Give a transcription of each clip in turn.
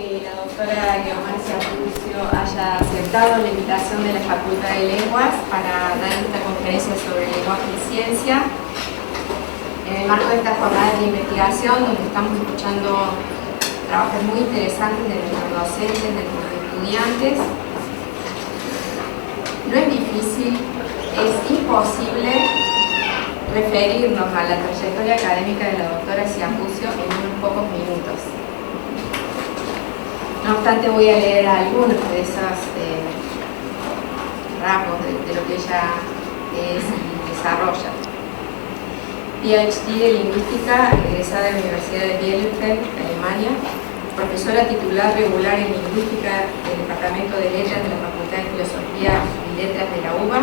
que la doctora Geomancia Pucio haya aceptado la invitación de la Facultad de Lenguas para dar esta conferencia sobre lenguaje y ciencia en el marco de esta jornada de investigación, donde estamos escuchando trabajos muy interesantes de nuestros docentes, de nuestros estudiantes. No es difícil, es imposible referirnos a la trayectoria académica de la doctora Pucio en unos pocos minutos. No obstante, voy a leer algunos de esos rasgos de lo que ella es y desarrolla. PhD de Lingüística, egresada de la Universidad de Bielefeld, Alemania, profesora titular regular en Lingüística del Departamento de Leyes de la Facultad de Filosofía y Letras de la UBA.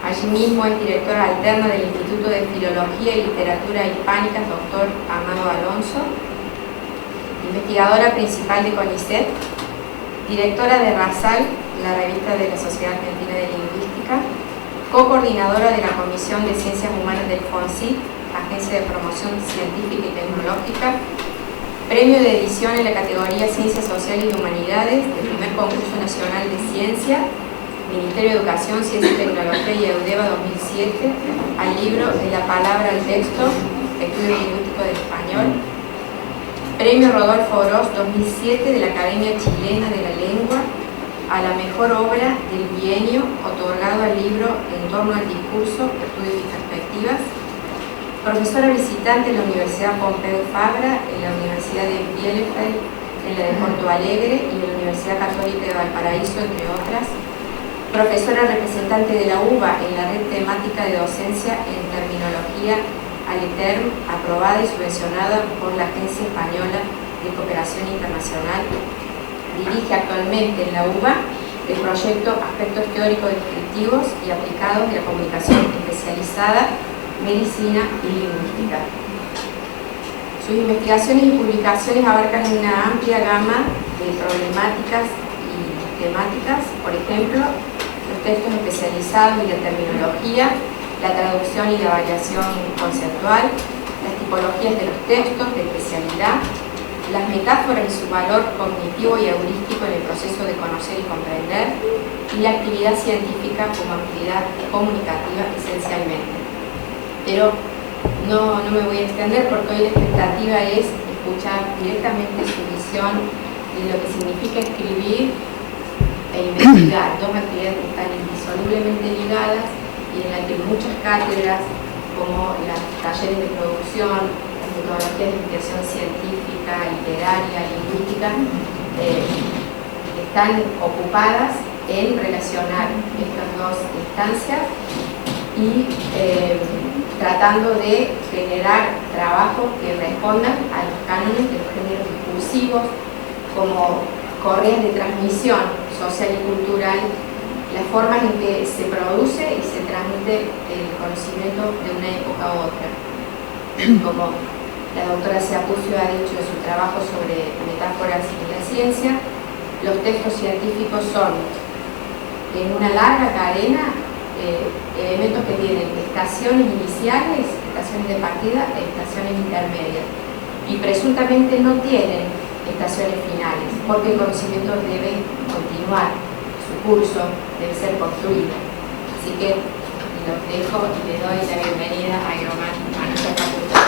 Allí mismo es directora alterna del Instituto de Filología y Literatura Hispánicas, doctor Amado Alonso, investigadora principal de CONICET, directora de RASAL, la revista de la Sociedad Argentina de Lingüística, co-coordinadora de la Comisión de Ciencias Humanas del FONCIT, Agencia de Promoción Científica y Tecnológica, premio de edición en la categoría Ciencias Sociales y Humanidades del primer concurso nacional de ciencia, Ministerio de Educación, Ciencia y Tecnología y EUDEVA 2007, al libro De la palabra al texto, Estudio Lingüístico del Español, premio Rodolfo Oroz 2007 de la Academia Chilena de la Lengua a la mejor obra del bienio, otorgado al libro En torno al discurso, Estudios y Perspectivas, profesora visitante en la Universidad Pompeu Fabra, en la Universidad de Bielefeld, en la de Porto Alegre y en la Universidad Católica de Valparaíso, entre otras, profesora representante de la UBA en la red temática de docencia en terminología ALETERM, aprobada y subvencionada por la Agencia Española de Cooperación Internacional. Dirige actualmente en la UBA el proyecto Aspectos Teóricos Descriptivos y Aplicados de la Comunicación Especializada, Medicina y Lingüística. Sus investigaciones y publicaciones abarcan una amplia gama de problemáticas y temáticas, por ejemplo, los textos especializados y la terminología, la traducción y la variación conceptual, las tipologías de los textos de especialidad, las metáforas y su valor cognitivo y heurístico en el proceso de conocer y comprender, y la actividad científica como actividad comunicativa esencialmente. Pero no me voy a extender porque hoy la expectativa es escuchar directamente su visión de lo que significa escribir e investigar, dos actividades que están indisolublemente ligadas y en la que muchas cátedras, como los talleres de producción, las metodologías de investigación científica, literaria, lingüística, están ocupadas en relacionar estas dos instancias y tratando de generar trabajos que respondan a los cánones de los géneros discursivos como correas de transmisión social y cultural, las formas en que se produce y se transmite el conocimiento de una época a otra. Como la doctora Pucio ha dicho en su trabajo sobre metáforas y la ciencia, los textos científicos son en una larga cadena elementos que tienen estaciones iniciales, estaciones de partida e estaciones intermedias, y presuntamente no tienen estaciones finales, porque el conocimiento debe continuar, su curso debe ser construido. Así que los dejo y les doy la bienvenida a Groman, a nuestra facultad.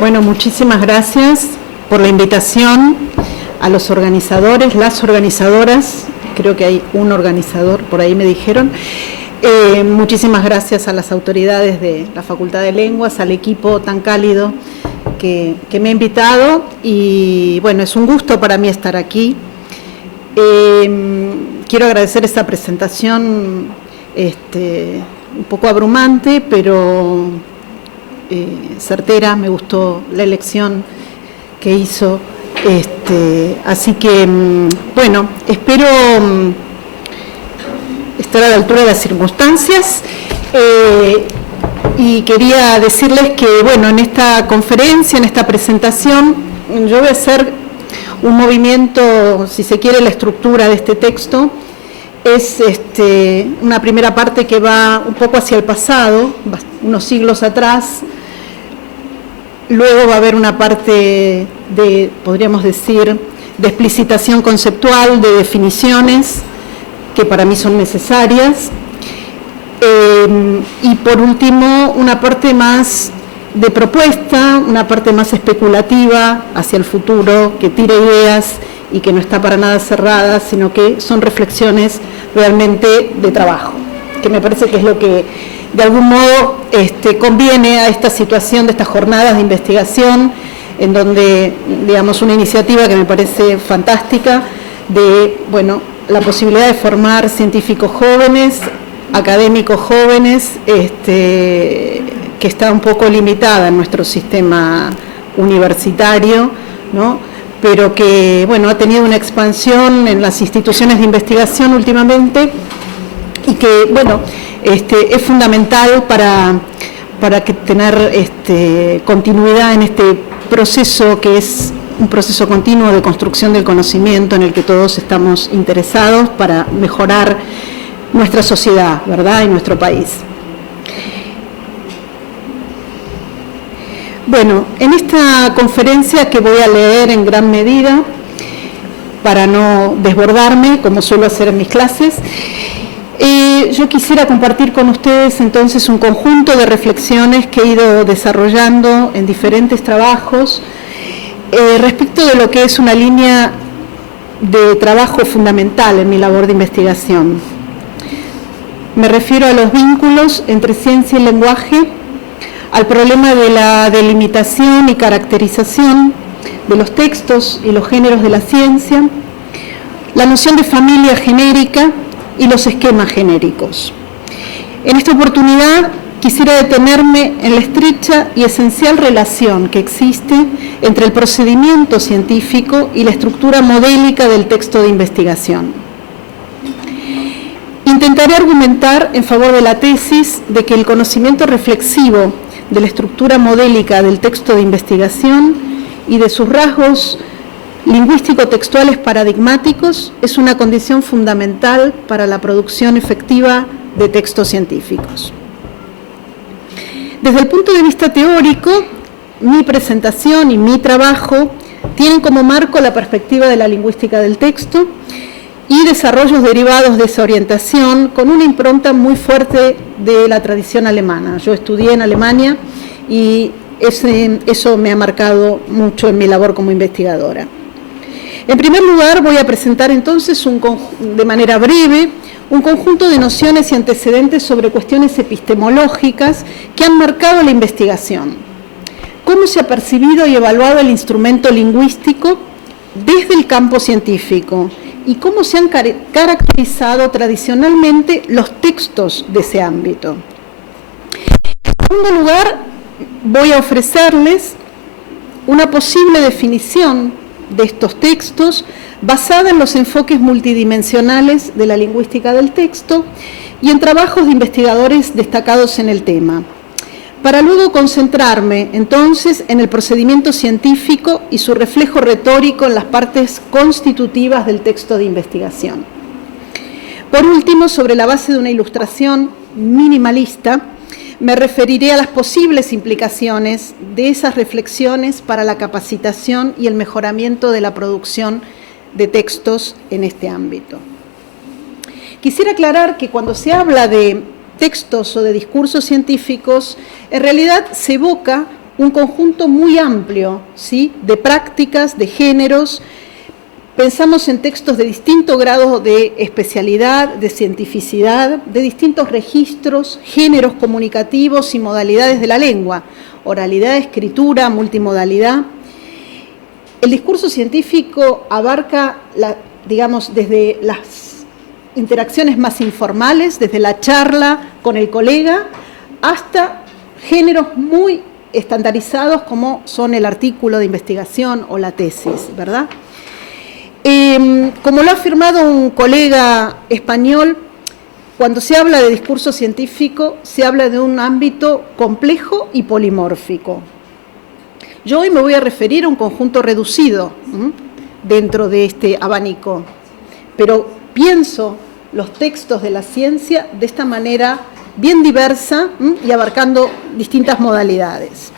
Bueno, muchísimas gracias por la invitación a los organizadores, las organizadoras, creo que hay un organizador, por ahí me dijeron. Muchísimas gracias a las autoridades de la Facultad de Lenguas, al equipo tan cálido que me ha invitado, y bueno, es un gusto para mí estar aquí. Quiero agradecer esta presentación un poco abrumante, pero certera. Me gustó la elección que hizo, así que bueno, espero estar a la altura de las circunstancias, y quería decirles que bueno, en esta conferencia, en esta presentación, yo voy a hacer un movimiento, si se quiere, la estructura de este texto, es una primera parte que va un poco hacia el pasado, unos siglos atrás. Luego va a haber una parte de, podríamos decir, de explicitación conceptual, de definiciones, que para mí son necesarias. Y por último, una parte más de propuesta, una parte más especulativa hacia el futuro, que tira ideas y que no está para nada cerrada, sino que son reflexiones realmente de trabajo, que me parece que es lo que de algún modo conviene a esta situación de estas jornadas de investigación, en donde, digamos, una iniciativa que me parece fantástica, de, bueno, la posibilidad de formar científicos jóvenes, académicos jóvenes, que está un poco limitada en nuestro sistema universitario, ¿no? Pero que, bueno, ha tenido una expansión en las instituciones de investigación últimamente y que, bueno, es fundamental para que tener continuidad en este proceso que es un proceso continuo de construcción del conocimiento en el que todos estamos interesados para mejorar nuestra sociedad, ¿verdad?, y nuestro país. Bueno, en esta conferencia que voy a leer en gran medida, para no desbordarme, como suelo hacer en mis clases, yo quisiera compartir con ustedes entonces un conjunto de reflexiones que he ido desarrollando en diferentes trabajos respecto de lo que es una línea de trabajo fundamental en mi labor de investigación. Me refiero a los vínculos entre ciencia y lenguaje, al problema de la delimitación y caracterización de los textos y los géneros de la ciencia, la noción de familia genérica y los esquemas genéricos. En esta oportunidad quisiera detenerme en la estrecha y esencial relación que existe entre el procedimiento científico y la estructura modélica del texto de investigación. Intentaré argumentar en favor de la tesis de que el conocimiento reflexivo de la estructura modélica del texto de investigación y de sus rasgos lingüístico-textuales paradigmáticos es una condición fundamental para la producción efectiva de textos científicos. Desde el punto de vista teórico, mi presentación y mi trabajo tienen como marco la perspectiva de la lingüística del texto y desarrollos derivados de esa orientación con una impronta muy fuerte de la tradición alemana. Yo estudié en Alemania y eso me ha marcado mucho en mi labor como investigadora. En primer lugar, voy a presentar entonces de manera breve un conjunto de nociones y antecedentes sobre cuestiones epistemológicas que han marcado la investigación. ¿Cómo se ha percibido y evaluado el instrumento lingüístico desde el campo científico? Y cómo se han caracterizado tradicionalmente los textos de ese ámbito. En segundo lugar, voy a ofrecerles una posible definición de estos textos basada en los enfoques multidimensionales de la lingüística del texto y en trabajos de investigadores destacados en el tema, para luego concentrarme entonces en el procedimiento científico y su reflejo retórico en las partes constitutivas del texto de investigación. Por último, sobre la base de una ilustración minimalista, me referiré a las posibles implicaciones de esas reflexiones para la capacitación y el mejoramiento de la producción de textos en este ámbito. Quisiera aclarar que cuando se habla de textos o de discursos científicos, en realidad se evoca un conjunto muy amplio, ¿sí?, de prácticas, de géneros. Pensamos en textos de distinto grado de especialidad, de cientificidad, de distintos registros, géneros comunicativos y modalidades de la lengua, oralidad, escritura, multimodalidad. El discurso científico abarca, digamos, desde las interacciones más informales, desde la charla con el colega, hasta géneros muy estandarizados como son el artículo de investigación o la tesis, ¿verdad? Como lo ha afirmado un colega español, cuando se habla de discurso científico, se habla de un ámbito complejo y polimórfico. Yo hoy me voy a referir a un conjunto reducido dentro de este abanico, pero pienso los textos de la ciencia de esta manera bien diversa y abarcando distintas modalidades.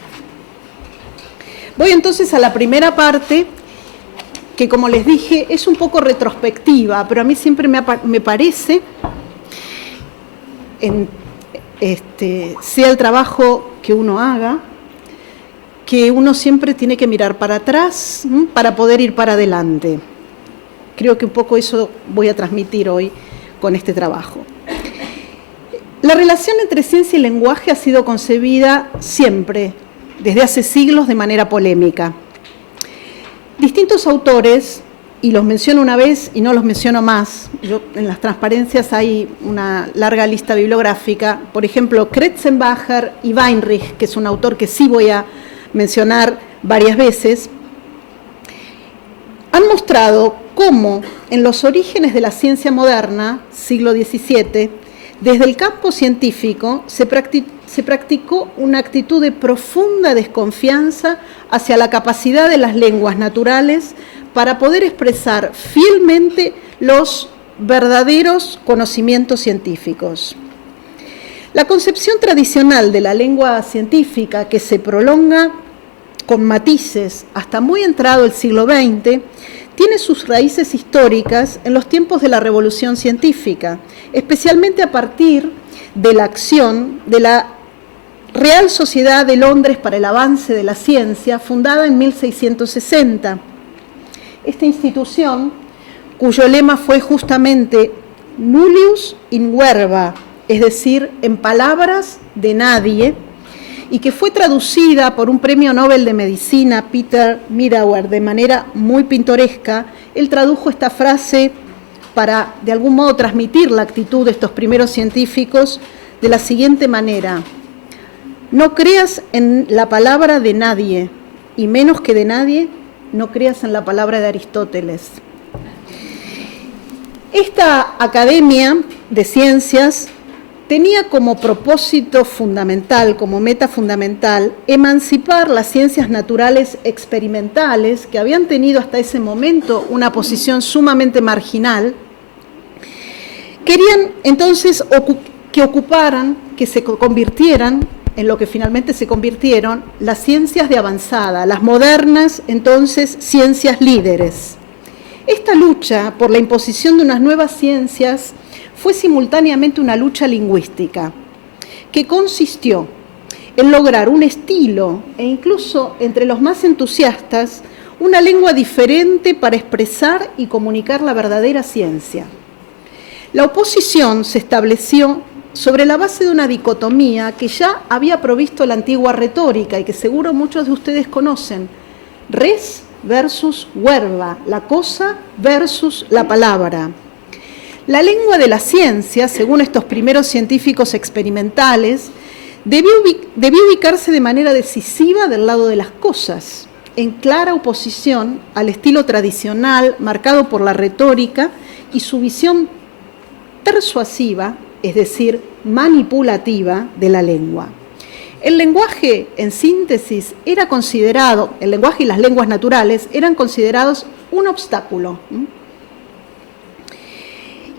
Voy entonces a la primera parte, que como les dije es un poco retrospectiva, pero a mí siempre me parece, sea el trabajo que uno haga, que uno siempre tiene que mirar para atrás para poder ir para adelante. Creo que un poco eso voy a transmitir hoy con este trabajo. La relación entre ciencia y lenguaje ha sido concebida siempre, desde hace siglos, de manera polémica. Distintos autores, y los menciono una vez y no los menciono más, en las transparencias hay una larga lista bibliográfica, por ejemplo, Kretzenbacher y Weinrich, que es un autor que sí voy a mencionar varias veces, han mostrado cómo en los orígenes de la ciencia moderna, siglo XVII, desde el campo científico se practicó una actitud de profunda desconfianza hacia la capacidad de las lenguas naturales para poder expresar fielmente los verdaderos conocimientos científicos. La concepción tradicional de la lengua científica, que se prolonga con matices hasta muy entrado el siglo XX, tiene sus raíces históricas en los tiempos de la Revolución Científica, especialmente a partir de la acción de la Real Sociedad de Londres para el Avance de la Ciencia, fundada en 1660. Esta institución, cuyo lema fue justamente Nullius in verba, es decir, en palabras de nadie, y que fue traducida por un premio Nobel de Medicina, Peter Midauer, de manera muy pintoresca. Él tradujo esta frase para, de algún modo, transmitir la actitud de estos primeros científicos de la siguiente manera: no creas en la palabra de nadie, y menos que de nadie, no creas en la palabra de Aristóteles. Esta Academia de Ciencias tenía como propósito fundamental, como meta fundamental, emancipar las ciencias naturales experimentales, que habían tenido hasta ese momento una posición sumamente marginal. Querían entonces que se convirtieran en lo que finalmente se convirtieron las ciencias de avanzada, las modernas, entonces, ciencias líderes. Esta lucha por la imposición de unas nuevas ciencias fue simultáneamente una lucha lingüística, que consistió en lograr un estilo, e incluso entre los más entusiastas, una lengua diferente para expresar y comunicar la verdadera ciencia. La oposición se estableció sobre la base de una dicotomía que ya había provisto la antigua retórica y que seguro muchos de ustedes conocen: res versus verba, la cosa versus la palabra. La lengua de la ciencia, según estos primeros científicos experimentales, debió ubicarse de manera decisiva del lado de las cosas, en clara oposición al estilo tradicional marcado por la retórica y su visión persuasiva, es decir, manipulativa de la lengua. El lenguaje, en síntesis, era considerado, el lenguaje y las lenguas naturales eran considerados un obstáculo.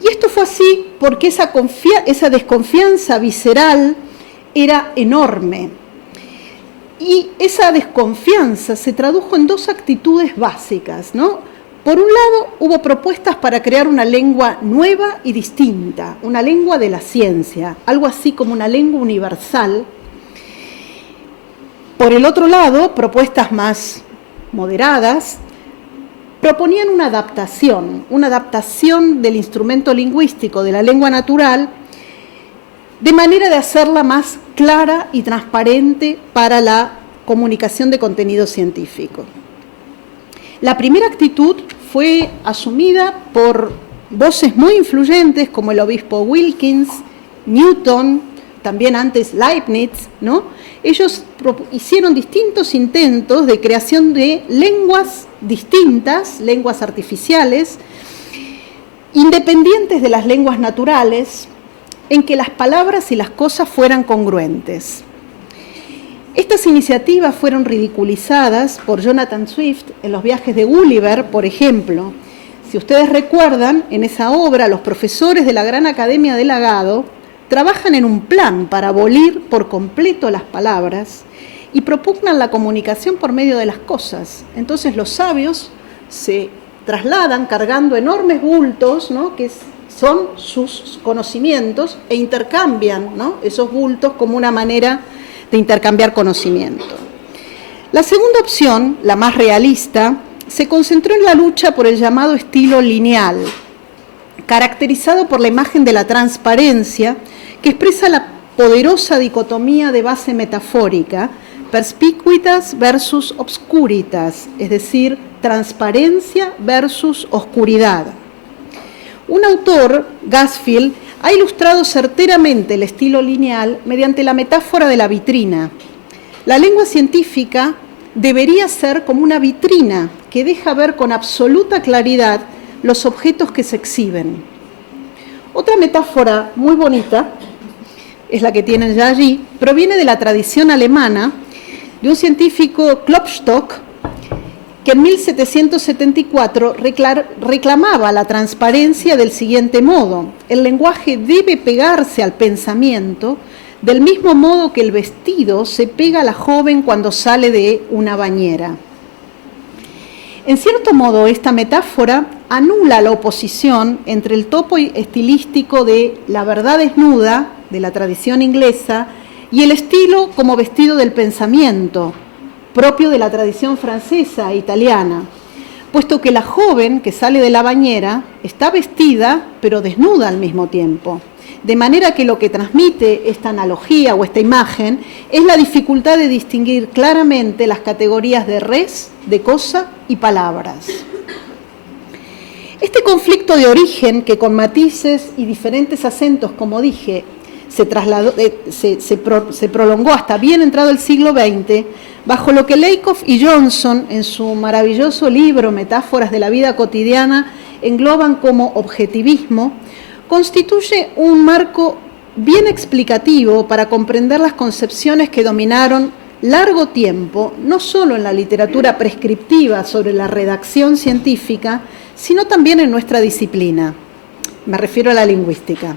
Y esto fue así porque esa desconfianza visceral era enorme. Y esa desconfianza se tradujo en dos actitudes básicas, ¿no? Por un lado, hubo propuestas para crear una lengua nueva y distinta, una lengua de la ciencia, algo así como una lengua universal. Por el otro lado, propuestas más moderadas proponían una adaptación del instrumento lingüístico de la lengua natural, de manera de hacerla más clara y transparente para la comunicación de contenido científico. La primera actitud fue asumida por voces muy influyentes como el obispo Wilkins, Newton, también antes Leibniz, ¿no? Ellos hicieron distintos intentos de creación de lenguas distintas, lenguas artificiales, independientes de las lenguas naturales, en que las palabras y las cosas fueran congruentes. Estas iniciativas fueron ridiculizadas por Jonathan Swift en los viajes de Gulliver, por ejemplo. Si ustedes recuerdan, en esa obra los profesores de la Gran Academia de Lagado trabajan en un plan para abolir por completo las palabras y propugnan la comunicación por medio de las cosas. Entonces los sabios se trasladan cargando enormes bultos, ¿no?, que son sus conocimientos, e intercambian, ¿no?, esos bultos como una manera de intercambiar conocimiento. La segunda opción, la más realista, se concentró en la lucha por el llamado estilo lineal, caracterizado por la imagen de la transparencia, que expresa la poderosa dicotomía de base metafórica, perspicuitas versus obscuritas, es decir, transparencia versus oscuridad. Un autor, Gassfield, ha ilustrado certeramente el estilo lineal mediante la metáfora de la vitrina. La lengua científica debería ser como una vitrina que deja ver con absoluta claridad los objetos que se exhiben. Otra metáfora muy bonita, es la que tienen ya allí, proviene de la tradición alemana de un científico Klopstock, que en 1774 reclamaba la transparencia del siguiente modo: el lenguaje debe pegarse al pensamiento del mismo modo que el vestido se pega a la joven cuando sale de una bañera. En cierto modo, esta metáfora anula la oposición entre el topo estilístico de la verdad desnuda, de la tradición inglesa, y el estilo como vestido del pensamiento, propio de la tradición francesa e italiana, puesto que la joven que sale de la bañera está vestida, pero desnuda al mismo tiempo. De manera que lo que transmite esta analogía o esta imagen es la dificultad de distinguir claramente las categorías de res, de cosa y palabras. Este conflicto de origen, que con matices y diferentes acentos, como dije, se prolongó hasta bien entrado el siglo XX, bajo lo que Lakoff y Johnson, en su maravilloso libro Metáforas de la vida cotidiana, engloban como objetivismo, constituye un marco bien explicativo para comprender las concepciones que dominaron largo tiempo, no solo en la literatura prescriptiva sobre la redacción científica, sino también en nuestra disciplina. Me refiero a la lingüística.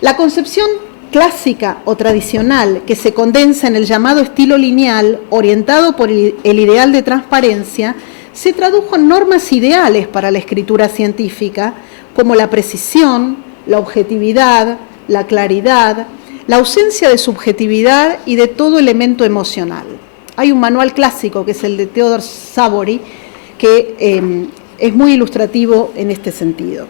La concepción clásica o tradicional que se condensa en el llamado estilo lineal, orientado por el ideal de transparencia, se tradujo en normas ideales para la escritura científica, como la precisión, la objetividad, la claridad, la ausencia de subjetividad y de todo elemento emocional. Hay un manual clásico, que es el de Theodore Savory, que es muy ilustrativo en este sentido.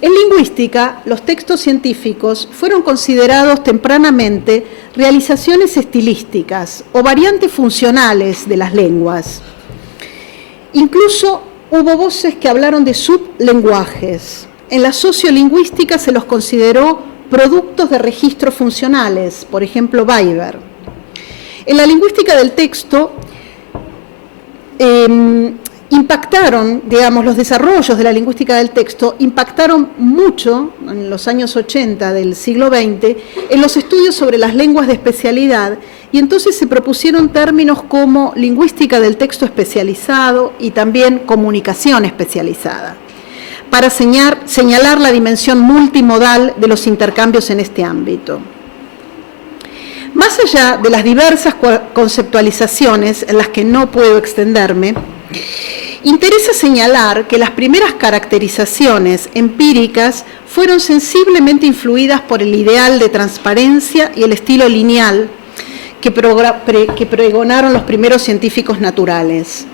En lingüística, los textos científicos fueron considerados tempranamente realizaciones estilísticas o variantes funcionales de las lenguas. Incluso hubo voces que hablaron de sublenguajes. En la sociolingüística se los consideró productos de registros funcionales, por ejemplo, Weber. En la lingüística del texto impactaron, digamos, los desarrollos de la lingüística del texto impactaron mucho en los años 80 del siglo XX en los estudios sobre las lenguas de especialidad, y entonces se propusieron términos como lingüística del texto especializado y también comunicación especializada, para señalar la dimensión multimodal de los intercambios en este ámbito. Más allá de las diversas conceptualizaciones en las que no puedo extenderme, interesa señalar que las primeras caracterizaciones empíricas fueron sensiblemente influidas por el ideal de transparencia y el estilo lineal que pregonaron los primeros científicos naturales.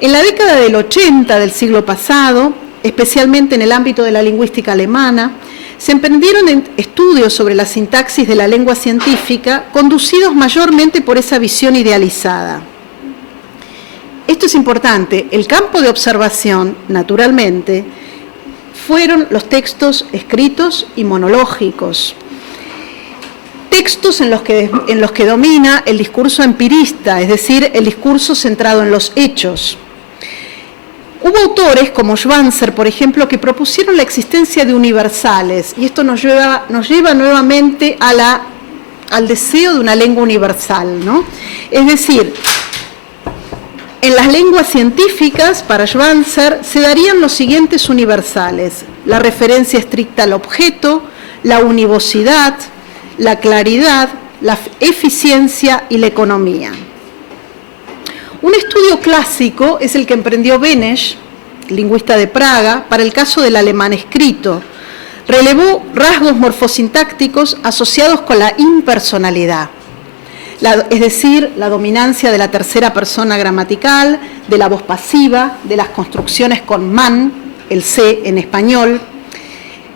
En la década del 80 del siglo pasado, especialmente en el ámbito de la lingüística alemana, se emprendieron estudios sobre la sintaxis de la lengua científica, conducidos mayormente por esa visión idealizada. Esto es importante. El campo de observación, naturalmente, fueron los textos escritos y monológicos. Textos en los que domina el discurso empirista, es decir, el discurso centrado en los hechos. Hubo autores como Schwanzer, por ejemplo, que propusieron la existencia de universales, y esto nos lleva nuevamente al deseo de una lengua universal, ¿no? Es decir, En las lenguas científicas, para Schwanzer, se darían los siguientes universales: la referencia estricta al objeto, la univocidad, la claridad, la eficiencia y la economía. Un estudio clásico es el que emprendió Beneš, lingüista de Praga, para el caso del alemán escrito. Relevó rasgos morfosintácticos asociados con la impersonalidad, es decir, la dominancia de la tercera persona gramatical, de la voz pasiva, de las construcciones con man, el se en español,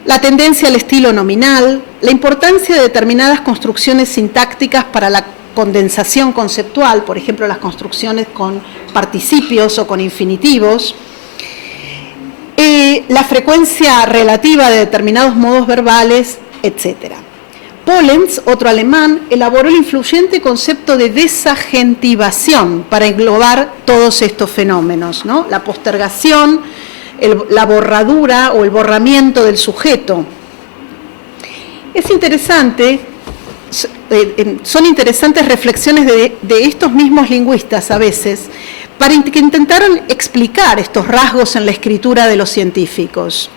la tendencia al estilo nominal, la importancia de determinadas construcciones sintácticas para la condensación conceptual, por ejemplo, las construcciones con participios o con infinitivos, la frecuencia relativa de determinados modos verbales, etc. Pollens, otro alemán, elaboró el influyente concepto de desagentivación para englobar todos estos fenómenos, ¿no? La postergación, la borradura o el borramiento del sujeto. Es interesante, son interesantes reflexiones de estos mismos lingüistas a veces, para que intentaron explicar estos rasgos en la escritura de los científicos.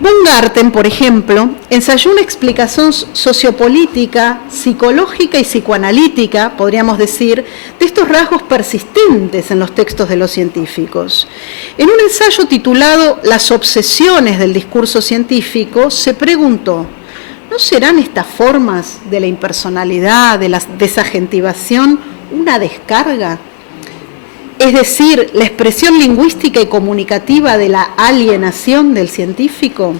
Baumgarten, por ejemplo, ensayó una explicación sociopolítica, psicológica y psicoanalítica, podríamos decir, de estos rasgos persistentes en los textos de los científicos. En un ensayo titulado Las obsesiones del discurso científico, se preguntó: ¿no serán estas formas de la impersonalidad, de la desagentivación, una descarga? Es decir, la expresión lingüística y comunicativa de la alienación del científico.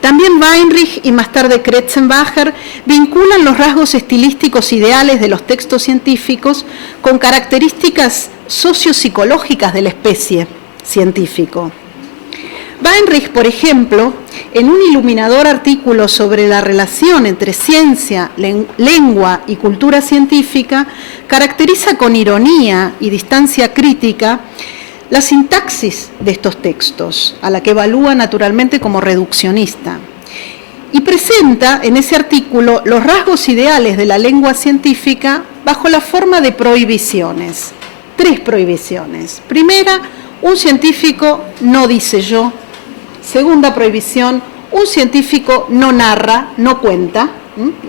También Weinreich y más tarde Kretzenbacher vinculan los rasgos estilísticos ideales de los textos científicos con características sociopsicológicas de la especie científico. Weinreich, por ejemplo, en un iluminador artículo sobre la relación entre ciencia, lengua y cultura científica, caracteriza con ironía y distancia crítica la sintaxis de estos textos, a la que evalúa naturalmente como reduccionista. Y presenta en ese artículo los rasgos ideales de la lengua científica bajo la forma de prohibiciones. 3 prohibiciones. Primera, un científico no dice yo. Segunda prohibición, un científico no narra, no cuenta.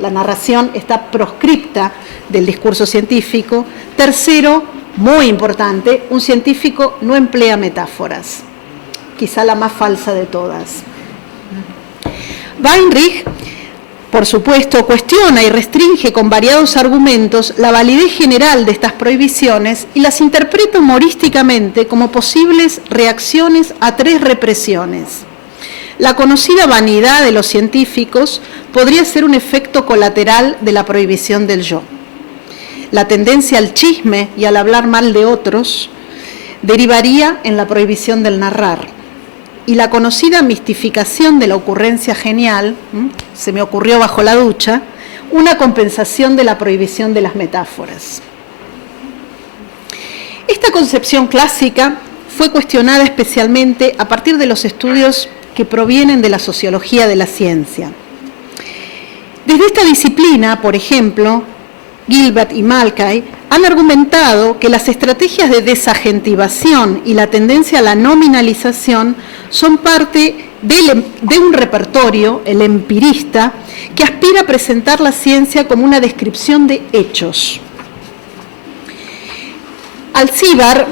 La narración está proscripta del discurso científico. Tercero, muy importante, un científico no emplea metáforas, quizá la más falsa de todas. Weinreich, por supuesto, cuestiona y restringe con variados argumentos la validez general de estas prohibiciones y las interpreta humorísticamente como posibles reacciones a 3 represiones. La conocida vanidad de los científicos podría ser un efecto colateral de la prohibición del yo. La tendencia al chisme y al hablar mal de otros derivaría en la prohibición del narrar. Y la conocida mistificación de la ocurrencia genial, se me ocurrió bajo la ducha, una compensación de la prohibición de las metáforas. Esta concepción clásica fue cuestionada especialmente a partir de los estudios que provienen de la sociología de la ciencia. Desde esta disciplina, por ejemplo, Gilbert y Malkai han argumentado que las estrategias de desagentivación y la tendencia a la nominalización son parte de un repertorio, el empirista, que aspira a presentar la ciencia como una descripción de hechos. Alcíbar,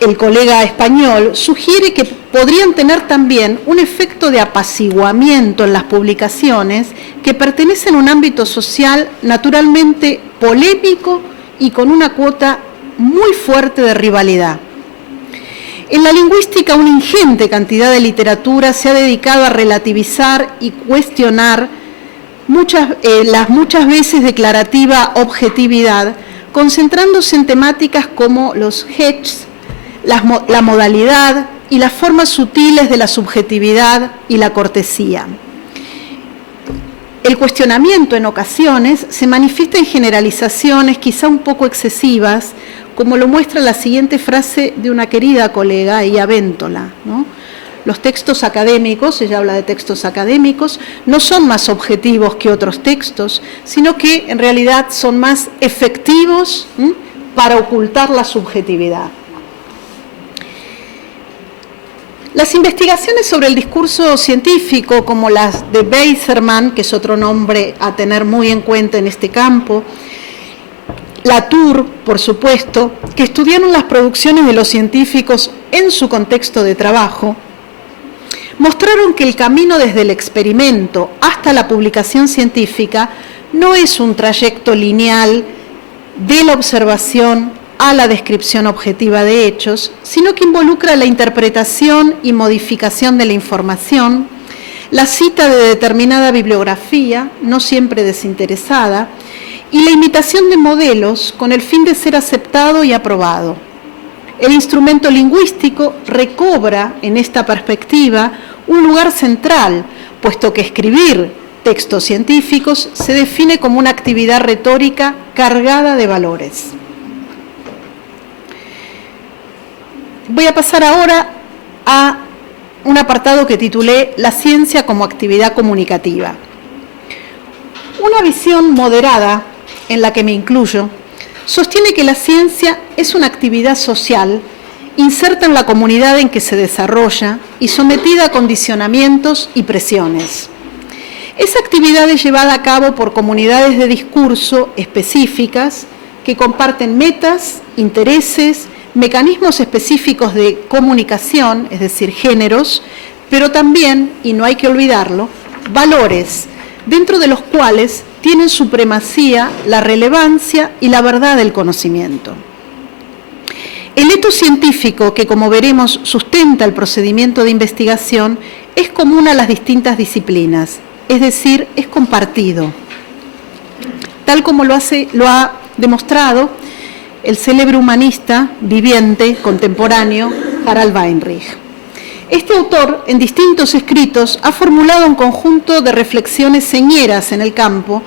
el colega español, sugiere que podrían tener también un efecto de apaciguamiento en las publicaciones que pertenecen a un ámbito social naturalmente polémico y con una cuota muy fuerte de rivalidad. En la lingüística, una ingente cantidad de literatura se ha dedicado a relativizar y cuestionar las muchas veces declarativa objetividad, concentrándose en temáticas como los hedges, la modalidad y las formas sutiles de la subjetividad y la cortesía. El cuestionamiento en ocasiones se manifiesta en generalizaciones quizá un poco excesivas, como lo muestra la siguiente frase de una querida colega, Ia Ventola, ¿no? Los textos académicos, ella habla de textos académicos, no son más objetivos que otros textos, sino que en realidad son más efectivos para ocultar la subjetividad. Las investigaciones sobre el discurso científico, como las de Weiserman, que es otro nombre a tener muy en cuenta en este campo, Latour, por supuesto, que estudiaron las producciones de los científicos en su contexto de trabajo, mostraron que el camino desde el experimento hasta la publicación científica no es un trayecto lineal de la observación a la descripción objetiva de hechos, sino que involucra la interpretación y modificación de la información, la cita de determinada bibliografía, no siempre desinteresada, y la imitación de modelos con el fin de ser aceptado y aprobado. El instrumento lingüístico recobra en esta perspectiva un lugar central, puesto que escribir textos científicos se define como una actividad retórica cargada de valores. Voy a pasar ahora a un apartado que titulé La ciencia como actividad comunicativa. Una visión moderada, en la que me incluyo, sostiene que la ciencia es una actividad social inserta en la comunidad en que se desarrolla y sometida a condicionamientos y presiones. Esa actividad es llevada a cabo por comunidades de discurso específicas que comparten metas, intereses, mecanismos específicos de comunicación, es decir, géneros, pero también, y no hay que olvidarlo, valores, dentro de los cuales tienen supremacía la relevancia y la verdad del conocimiento. El etos científico, que como veremos sustenta el procedimiento de investigación, es común a las distintas disciplinas, es decir, es compartido, tal como lo ha demostrado el célebre humanista viviente contemporáneo Harald Weinreich. Este autor, en distintos escritos, ha formulado un conjunto de reflexiones señeras en el campo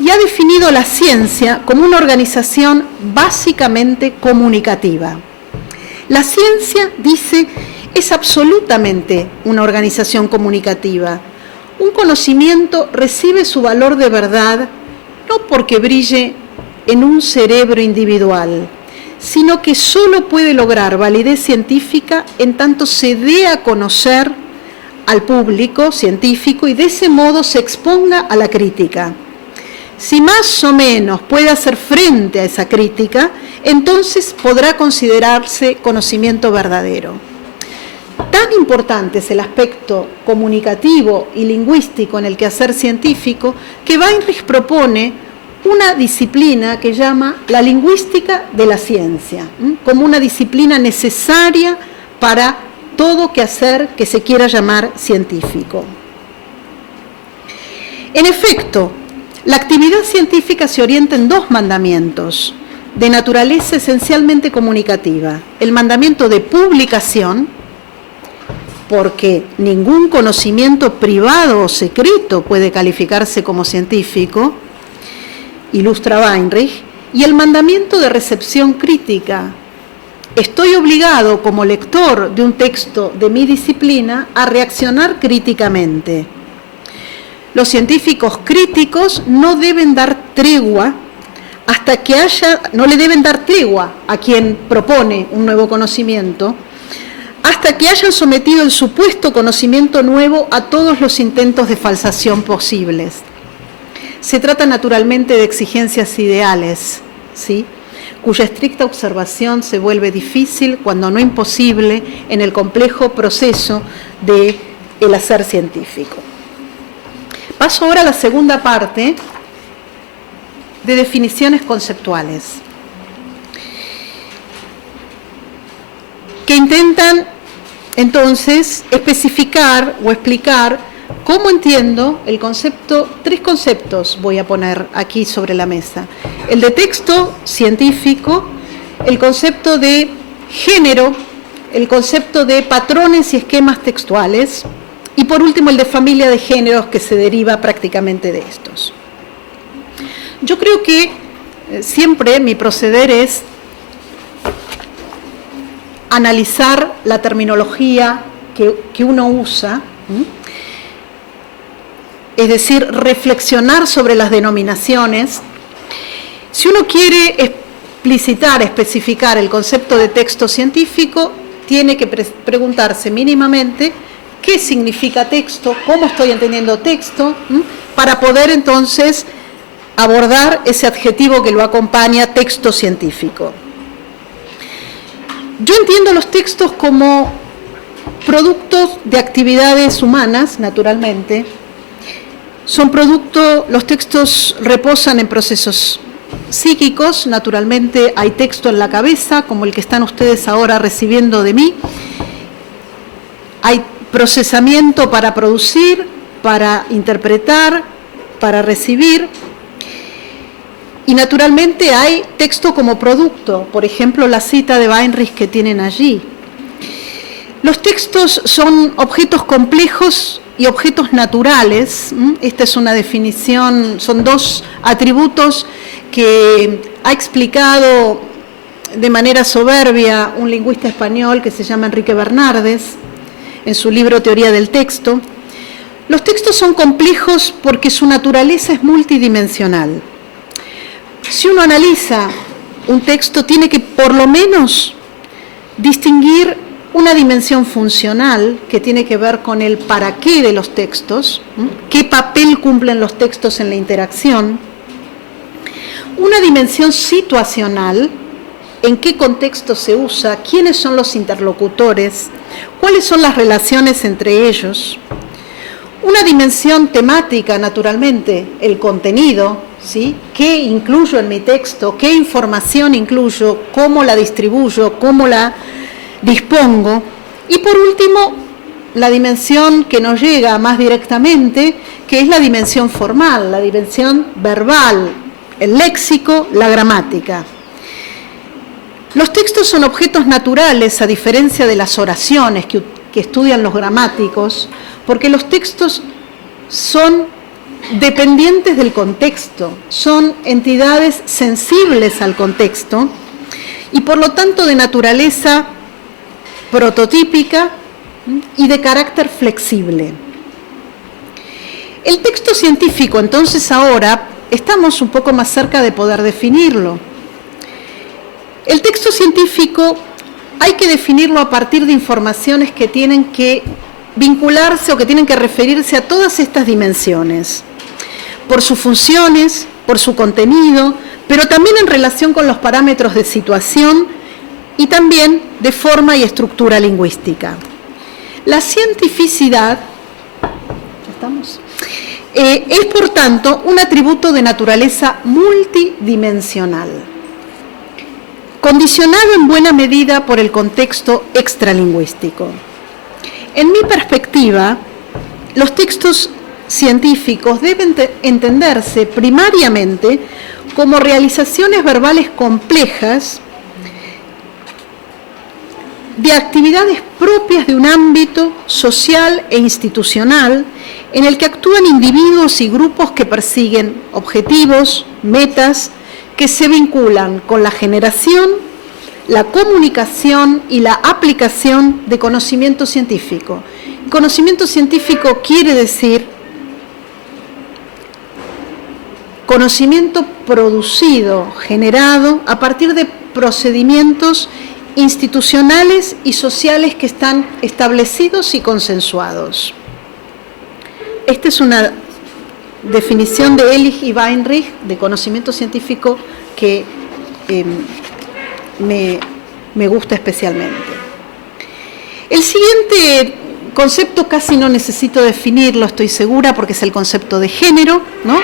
y ha definido la ciencia como una organización básicamente comunicativa. La ciencia, dice, es absolutamente una organización comunicativa. Un conocimiento recibe su valor de verdad no porque brille en un cerebro individual, sino que solo puede lograr validez científica en tanto se dé a conocer al público científico y de ese modo se exponga a la crítica. Si más o menos puede hacer frente a esa crítica, entonces podrá considerarse conocimiento verdadero. Tan importante es el aspecto comunicativo y lingüístico en el quehacer científico que Weinreich propone una disciplina que llama la lingüística de la ciencia, como una disciplina necesaria para todo quehacer que se quiera llamar científico. En efecto, la actividad científica se orienta en dos mandamientos de naturaleza esencialmente comunicativa. El mandamiento de publicación, porque ningún conocimiento privado o secreto puede calificarse como científico, ilustra Weinreich, y el mandamiento de recepción crítica. Estoy obligado como lector de un texto de mi disciplina a reaccionar críticamente. Los científicos críticos no deben dar tregua no le deben dar tregua a quien propone un nuevo conocimiento, hasta que hayan sometido el supuesto conocimiento nuevo a todos los intentos de falsación posibles. Se trata naturalmente de exigencias ideales, ¿sí?, cuya estricta observación se vuelve difícil, cuando no imposible, en el complejo proceso del hacer científico. Paso ahora a la segunda parte de definiciones conceptuales, que intentan entonces especificar o explicar cómo entiendo el concepto. Tres conceptos voy a poner aquí sobre la mesa: el de texto científico, el concepto de género, el concepto de patrones y esquemas textuales, y por último el de familia de géneros, que se deriva prácticamente de estos. Yo creo que siempre mi proceder es analizar la terminología que uno usa, es decir, reflexionar sobre las denominaciones. Si uno quiere explicitar, especificar el concepto de texto científico, tiene que preguntarse mínimamente qué significa texto, cómo estoy entendiendo texto, para poder entonces abordar ese adjetivo que lo acompaña, texto científico. Yo entiendo los textos como productos de actividades humanas, naturalmente. Son producto, los textos reposan en procesos psíquicos, naturalmente hay texto en la cabeza, como el que están ustedes ahora recibiendo de mí. Hay procesamiento para producir, para interpretar, para recibir. Y naturalmente hay texto como producto, por ejemplo, la cita de Weinreich que tienen allí. Los textos son objetos complejos y objetos naturales. Esta es una definición, son dos atributos que ha explicado de manera soberbia un lingüista español que se llama Enrique Bernardes en su libro Teoría del Texto. Los textos son complejos porque su naturaleza es multidimensional. Si uno analiza un texto, tiene que por lo menos distinguir una dimensión funcional que tiene que ver con el para qué de los textos, qué papel cumplen los textos en la interacción, una dimensión situacional, en qué contexto se usa, quiénes son los interlocutores, cuáles son las relaciones entre ellos, una dimensión temática, naturalmente, el contenido, ¿sí? ¿Qué incluyo en mi texto? ¿Qué información incluyo? ¿Cómo la distribuyo? ¿Cómo la dispongo? Y por último, la dimensión que nos llega más directamente, que es la dimensión formal, la dimensión verbal, el léxico, la gramática. Los textos son objetos naturales, a diferencia de las oraciones que estudian los gramáticos, porque los textos son dependientes del contexto, son entidades sensibles al contexto y por lo tanto de naturaleza prototípica y de carácter flexible. El texto científico, entonces, ahora estamos un poco más cerca de poder definirlo. El texto científico hay que definirlo a partir de informaciones que tienen que vincularse o que tienen que referirse a todas estas dimensiones, por sus funciones, por su contenido, pero también en relación con los parámetros de situación y también de forma y estructura lingüística. La cientificidad, es por tanto un atributo de naturaleza multidimensional, condicionado en buena medida por el contexto extralingüístico. En mi perspectiva, los textos científicos deben entenderse primariamente como realizaciones verbales complejas de actividades propias de un ámbito social e institucional en el que actúan individuos y grupos que persiguen objetivos, metas, que se vinculan con la generación, la comunicación y la aplicación de conocimiento científico. Conocimiento científico quiere decir conocimiento producido, generado a partir de procedimientos institucionales y sociales que están establecidos y consensuados. Esta es una definición de Ehrlich y Weinreich de conocimiento científico que me gusta especialmente. El siguiente concepto casi no necesito definirlo, estoy segura, porque es el concepto de género, ¿no?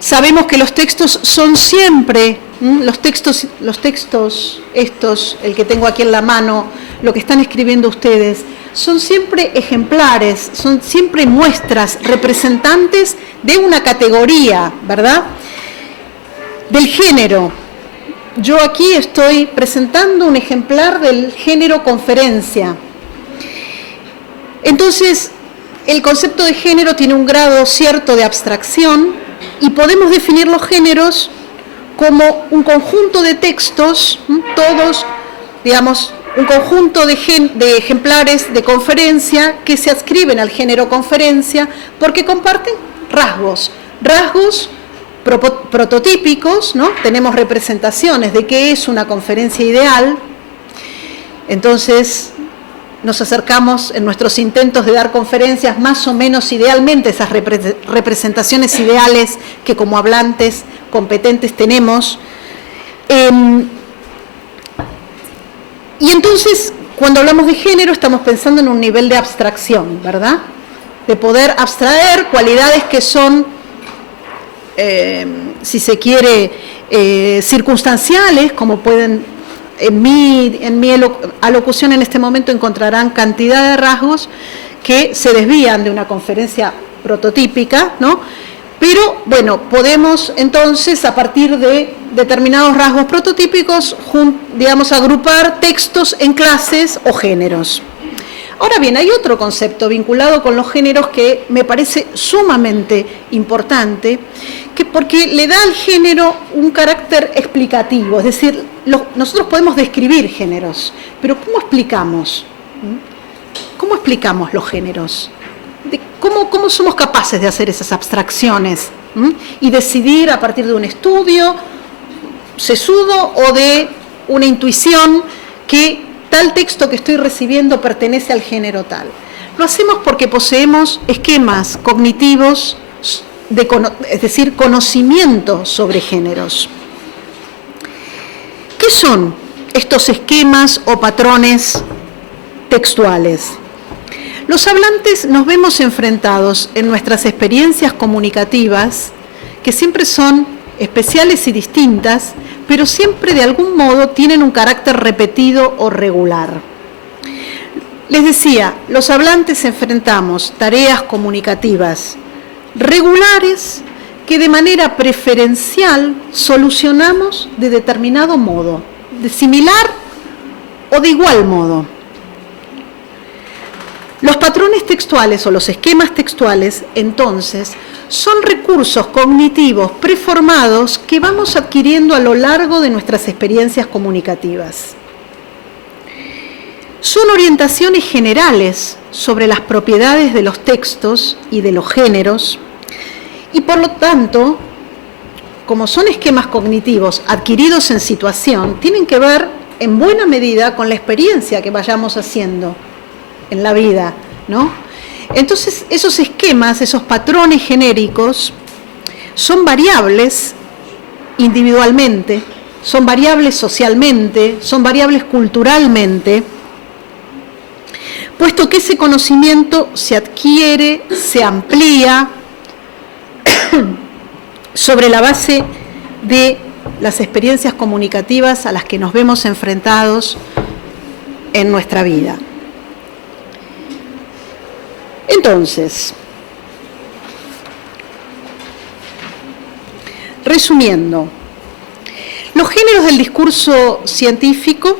Sabemos que los textos son siempre, los textos estos, el que tengo aquí en la mano, lo que están escribiendo ustedes, son siempre ejemplares, son siempre muestras representantes de una categoría, ¿verdad? Del género. Yo aquí estoy presentando un ejemplar del género conferencia. Entonces, el concepto de género tiene un grado cierto de abstracción y podemos definir los géneros como un conjunto de textos, todos, digamos, un conjunto de ejemplares de conferencia que se adscriben al género conferencia porque comparten rasgos prototípicos, ¿no? Tenemos representaciones de qué es una conferencia ideal. Entonces nos acercamos en nuestros intentos de dar conferencias más o menos idealmente, esas representaciones ideales que como hablantes competentes tenemos. Y entonces, cuando hablamos de género, estamos pensando en un nivel de abstracción, ¿verdad? De poder abstraer cualidades que son, si se quiere, circunstanciales, como pueden, en mi alocución en este momento encontrarán cantidad de rasgos que se desvían de una conferencia prototípica, ¿no? Pero, bueno, podemos entonces, a partir de determinados rasgos prototípicos, digamos, agrupar textos en clases o géneros. Ahora bien, hay otro concepto vinculado con los géneros que me parece sumamente importante, porque le da al género un carácter explicativo, es decir, nosotros podemos describir géneros, pero ¿cómo explicamos? ¿Cómo explicamos los géneros? ¿Cómo somos capaces de hacer esas abstracciones y decidir a partir de un estudio sesudo o de una intuición que tal texto que estoy recibiendo pertenece al género tal? Lo hacemos porque poseemos esquemas cognitivos, es decir, conocimiento sobre géneros. ¿Qué son estos esquemas o patrones textuales? Los hablantes nos vemos enfrentados en nuestras experiencias comunicativas, que siempre son especiales y distintas, pero siempre de algún modo tienen un carácter repetido o regular. Les decía, los hablantes enfrentamos tareas comunicativas regulares que de manera preferencial solucionamos de determinado modo, de similar o de igual modo. Los patrones textuales o los esquemas textuales, entonces, son recursos cognitivos preformados que vamos adquiriendo a lo largo de nuestras experiencias comunicativas. Son orientaciones generales sobre las propiedades de los textos y de los géneros, y por lo tanto, como son esquemas cognitivos adquiridos en situación, tienen que ver en buena medida con la experiencia que vayamos haciendo en la vida, ¿no? Entonces, esos esquemas, esos patrones genéricos, son variables individualmente, son variables socialmente, son variables culturalmente, puesto que ese conocimiento se adquiere, se amplía sobre la base de las experiencias comunicativas a las que nos vemos enfrentados en nuestra vida. Entonces, resumiendo, los géneros del discurso científico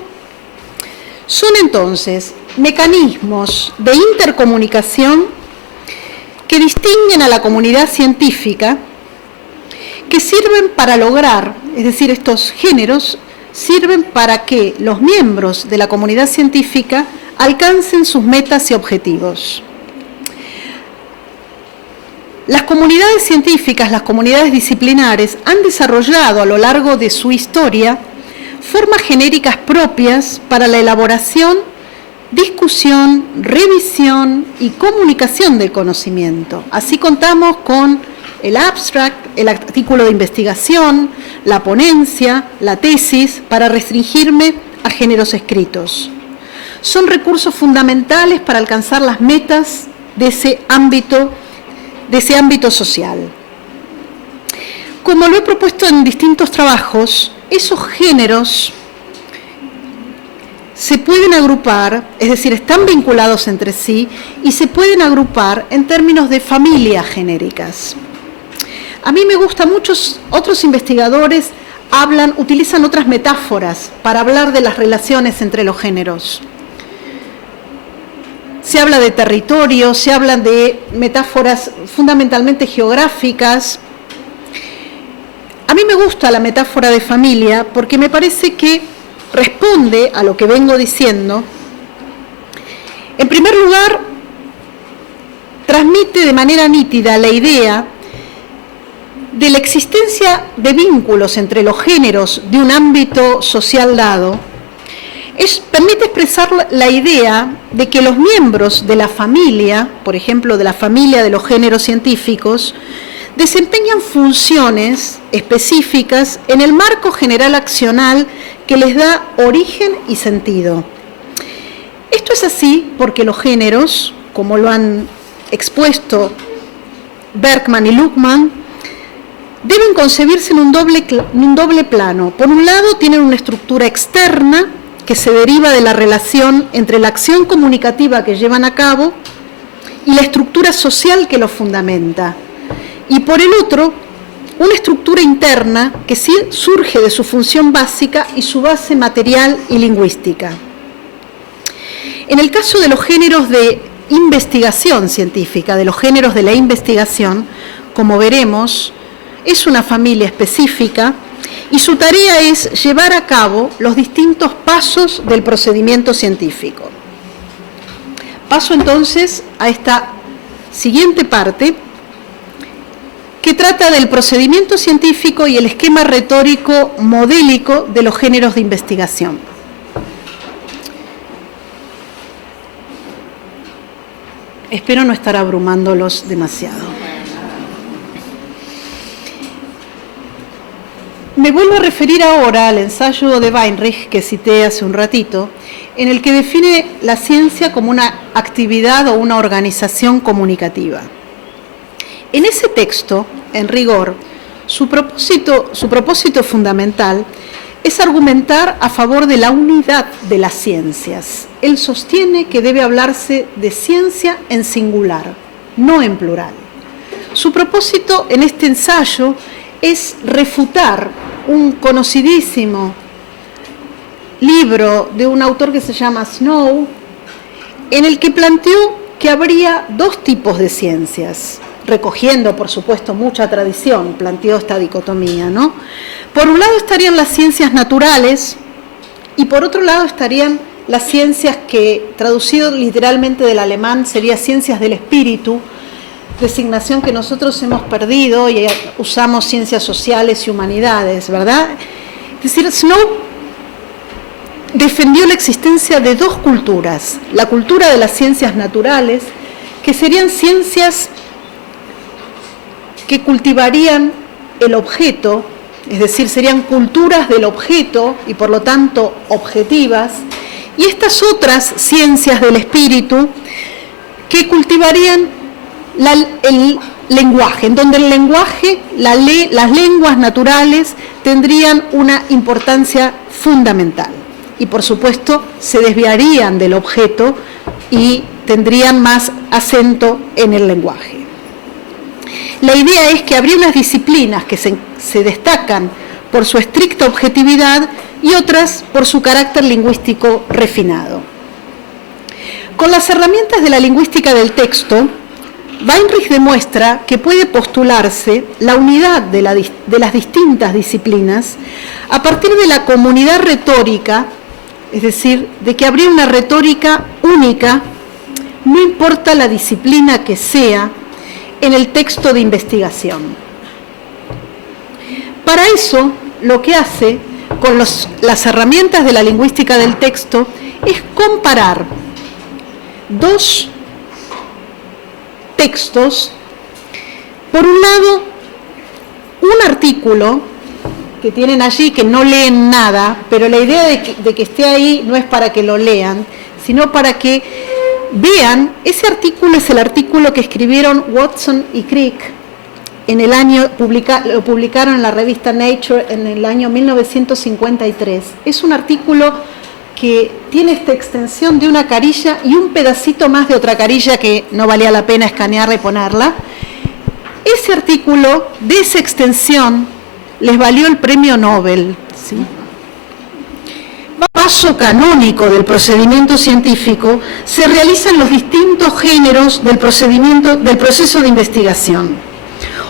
son entonces mecanismos de intercomunicación que distinguen a la comunidad científica, que sirven para lograr, es decir, estos géneros sirven para que los miembros de la comunidad científica alcancen sus metas y objetivos. Las comunidades científicas, las comunidades disciplinares, han desarrollado a lo largo de su historia formas genéricas propias para la elaboración, discusión, revisión y comunicación del conocimiento. Así contamos con el abstract, el artículo de investigación, la ponencia, la tesis, para restringirme a géneros escritos. Son recursos fundamentales para alcanzar las metas de ese ámbito social. Como lo he propuesto en distintos trabajos, esos géneros se pueden agrupar, es decir, están vinculados entre sí y se pueden agrupar en términos de familias genéricas. A mí me gusta, muchos otros investigadores utilizan otras metáforas para hablar de las relaciones entre los géneros. Se habla de territorio, se hablan de metáforas fundamentalmente geográficas. A mí me gusta la metáfora de familia porque me parece que responde a lo que vengo diciendo. En primer lugar, transmite de manera nítida la idea de la existencia de vínculos entre los géneros de un ámbito social dado, permite expresar la idea de que los miembros de la familia, por ejemplo, de la familia de los géneros científicos, desempeñan funciones específicas en el marco general accional que les da origen y sentido. Esto es así porque los géneros, como lo han expuesto Berkman y Luckmann, deben concebirse en un doble plano. Por un lado, tienen una estructura externa que se deriva de la relación entre la acción comunicativa que llevan a cabo y la estructura social que los fundamenta. Y por el otro, una estructura interna que sí surge de su función básica y su base material y lingüística. En el caso de los géneros de investigación científica, de los géneros de la investigación, como veremos, es una familia específica y su tarea es llevar a cabo los distintos pasos del procedimiento científico. Paso entonces a esta siguiente parte, que trata del procedimiento científico y el esquema retórico modélico de los géneros de investigación. Espero no estar abrumándolos demasiado. Me vuelvo a referir ahora al ensayo de Weinreich que cité hace un ratito, en el que define la ciencia como una actividad o una organización comunicativa. En ese texto, en rigor, su propósito fundamental es argumentar a favor de la unidad de las ciencias. Él sostiene que debe hablarse de ciencia en singular, no en plural. Su propósito en este ensayo es refutar un conocidísimo libro de un autor que se llama Snow, en el que planteó que habría dos tipos de ciencias, recogiendo, por supuesto, mucha tradición, planteó esta dicotomía, ¿no? Por un lado estarían las ciencias naturales y por otro lado estarían las ciencias que, traducido literalmente del alemán, serían ciencias del espíritu, designación que nosotros hemos perdido y usamos ciencias sociales y humanidades, ¿verdad? Es decir, Snow defendió la existencia de dos culturas, la cultura de las ciencias naturales, que serían ciencias que cultivarían el objeto, es decir, serían culturas del objeto y por lo tanto objetivas, y estas otras ciencias del espíritu que cultivarían el lenguaje, en donde el lenguaje, las lenguas naturales tendrían una importancia fundamental y por supuesto se desviarían del objeto y tendrían más acento en el lenguaje. La idea es que habría unas disciplinas que se destacan por su estricta objetividad y otras por su carácter lingüístico refinado. Con las herramientas de la lingüística del texto, Weinreich demuestra que puede postularse la unidad de las distintas disciplinas a partir de la comunidad retórica, es decir, de que habría una retórica única, no importa la disciplina que sea, en el texto de investigación. Para eso, lo que hace con las herramientas de la lingüística del texto es comparar dos textos. Por un lado, un artículo que tienen allí, que no leen nada, pero la idea de que esté ahí no es para que lo lean, sino para que vean. Ese artículo es el artículo que escribieron Watson y Crick en el año, lo publicaron en la revista Nature en el año 1953. Es un artículo que tiene esta extensión de una carilla y un pedacito más de otra carilla que no valía la pena escanearla y ponerla. Ese artículo, de esa extensión, les valió el premio Nobel, ¿sí? Paso canónico del procedimiento científico se realizan los distintos géneros del proceso de investigación.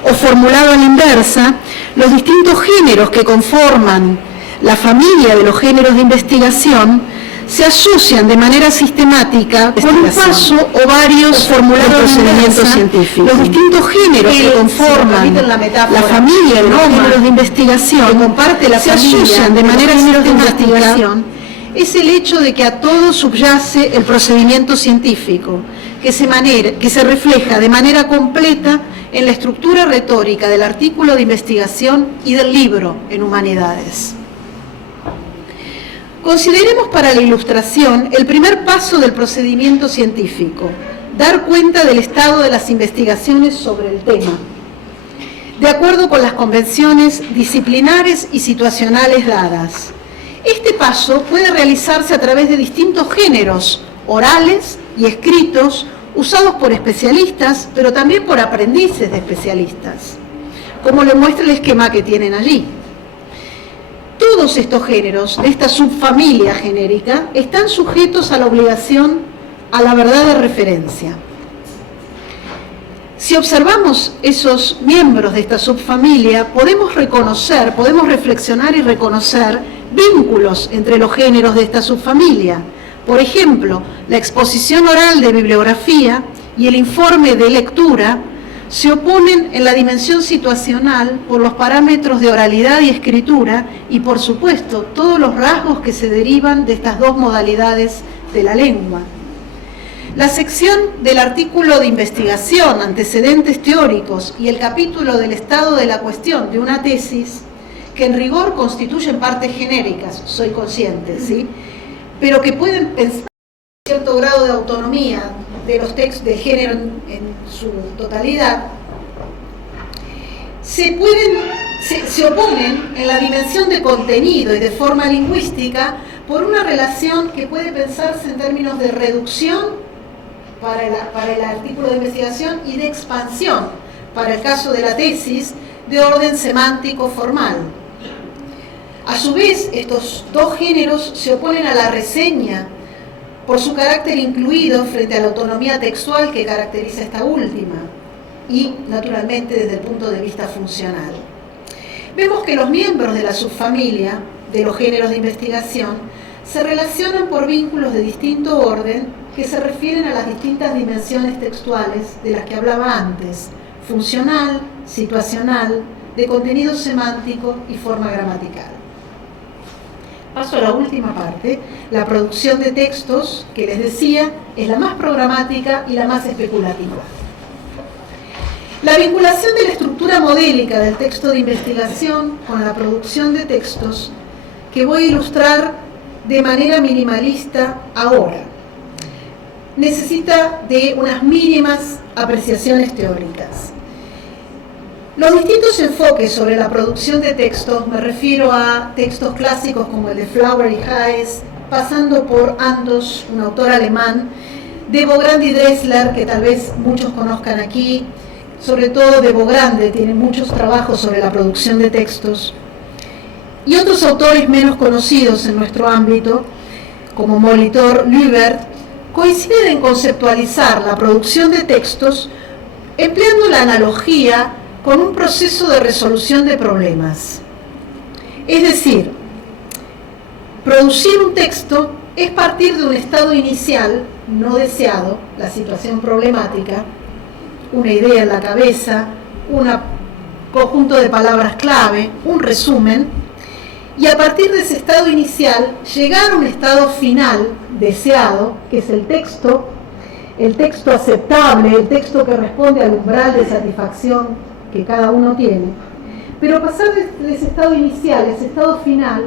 O formulado a la inversa, los distintos géneros que conforman la familia de los géneros de investigación se asocian de manera sistemática con un paso o varios procedimientos científicos. Los distintos géneros que conforman la familia, los géneros de investigación, se asocian de manera sistemática. Es el hecho de que a todo subyace el procedimiento científico, que se refleja de manera completa en la estructura retórica del artículo de investigación y del libro en humanidades. Consideremos para la ilustración el primer paso del procedimiento científico, dar cuenta del estado de las investigaciones sobre el tema, de acuerdo con las convenciones disciplinares y situacionales dadas. Este paso puede realizarse a través de distintos géneros, orales y escritos, usados por especialistas, pero también por aprendices de especialistas, como le muestra el esquema que tienen allí. Todos estos géneros de esta subfamilia genérica están sujetos a la obligación a la verdad de referencia. Si observamos esos miembros de esta subfamilia, podemos reflexionar y reconocer vínculos entre los géneros de esta subfamilia. Por ejemplo, la exposición oral de bibliografía y el informe de lectura se oponen en la dimensión situacional por los parámetros de oralidad y escritura y, por supuesto, todos los rasgos que se derivan de estas dos modalidades de la lengua. La sección del artículo de investigación, antecedentes teóricos y el capítulo del estado de la cuestión de una tesis, que en rigor constituyen partes genéricas, soy consciente, ¿sí?, pero que pueden pensar cierto grado de autonomía de los textos del género en su totalidad, se oponen en la dimensión de contenido y de forma lingüística por una relación que puede pensarse en términos de reducción para el artículo de investigación y de expansión para el caso de la tesis de orden semántico formal. A su vez, estos dos géneros se oponen a la reseña por su carácter incluido frente a la autonomía textual que caracteriza esta última y, naturalmente, desde el punto de vista funcional. Vemos que los miembros de la subfamilia de los géneros de investigación se relacionan por vínculos de distinto orden que se refieren a las distintas dimensiones textuales de las que hablaba antes: funcional, situacional, de contenido semántico y forma gramatical. Paso a la última parte, la producción de textos, que les decía, es la más programática y la más especulativa. La vinculación de la estructura modélica del texto de investigación con la producción de textos, que voy a ilustrar de manera minimalista ahora, necesita de unas mínimas apreciaciones teóricas. Los distintos enfoques sobre la producción de textos, me refiero a textos clásicos como el de Flower y Hayes, pasando por Andos, un autor alemán, de Bogrand y Dressler, que tal vez muchos conozcan aquí, sobre todo de Bogrand, tiene muchos trabajos sobre la producción de textos, y otros autores menos conocidos en nuestro ámbito, como Molitor, Lübert, coinciden en conceptualizar la producción de textos empleando la analogía con un proceso de resolución de problemas. Es decir, producir un texto es partir de un estado inicial no deseado, la situación problemática, una idea en la cabeza, un conjunto de palabras clave, un resumen, y a partir de ese estado inicial llegar a un estado final deseado, que es el texto aceptable, el texto que responde al umbral de satisfacción que cada uno tiene. Pero pasar de ese estado inicial a ese estado final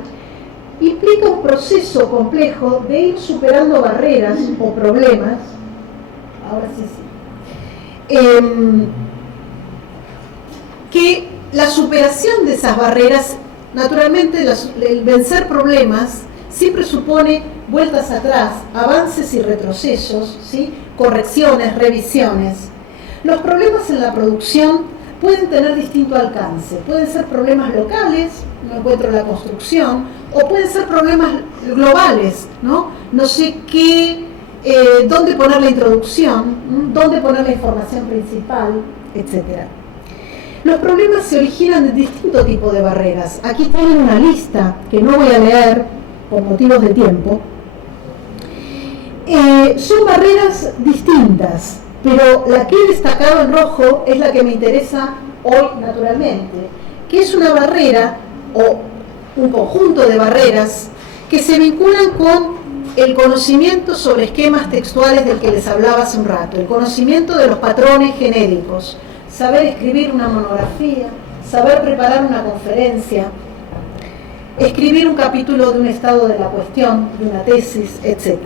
implica un proceso complejo de ir superando barreras o problemas. Ahora sí. Que la superación de esas barreras, naturalmente el vencer problemas, siempre supone vueltas atrás, avances y retrocesos, ¿sí?, correcciones, revisiones. Los problemas en la producción pueden tener distinto alcance. Pueden ser problemas locales, no encuentro la construcción, o pueden ser problemas globales, ¿no? No sé qué, dónde poner la introducción, dónde poner la información principal, etc. Los problemas se originan de distinto tipo de barreras. Aquí tienen una lista que no voy a leer por motivos de tiempo, Son barreras distintas, pero la que he destacado en rojo es la que me interesa hoy naturalmente, que es una barrera o un conjunto de barreras que se vinculan con el conocimiento sobre esquemas textuales del que les hablaba hace un rato, el conocimiento de los patrones genéricos, saber escribir una monografía, saber preparar una conferencia, escribir un capítulo de un estado de la cuestión, de una tesis, etc.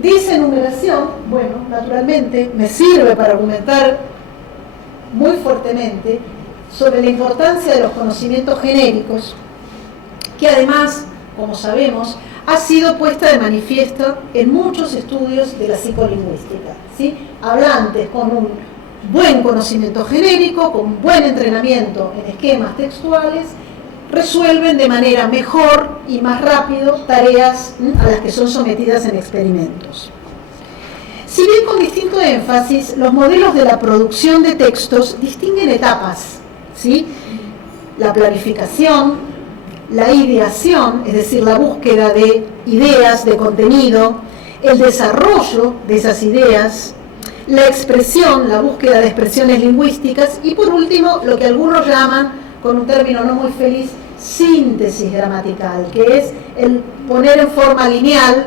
De esa enumeración, bueno, naturalmente me sirve para argumentar muy fuertemente sobre la importancia de los conocimientos genéricos, que además, como sabemos, ha sido puesta de manifiesto en muchos estudios de la psicolingüística, ¿sí? Hablantes con un buen conocimiento genérico, con buen entrenamiento en esquemas textuales, resuelven de manera mejor y más rápido tareas a las que son sometidas en experimentos. Si bien con distinto énfasis, los modelos de la producción de textos distinguen etapas, ¿sí? La planificación, la ideación, es decir, la búsqueda de ideas, de contenido, el desarrollo de esas ideas, la expresión, la búsqueda de expresiones lingüísticas y por último, lo que algunos llaman, con un término no muy feliz, síntesis gramatical, que es el poner en forma lineal,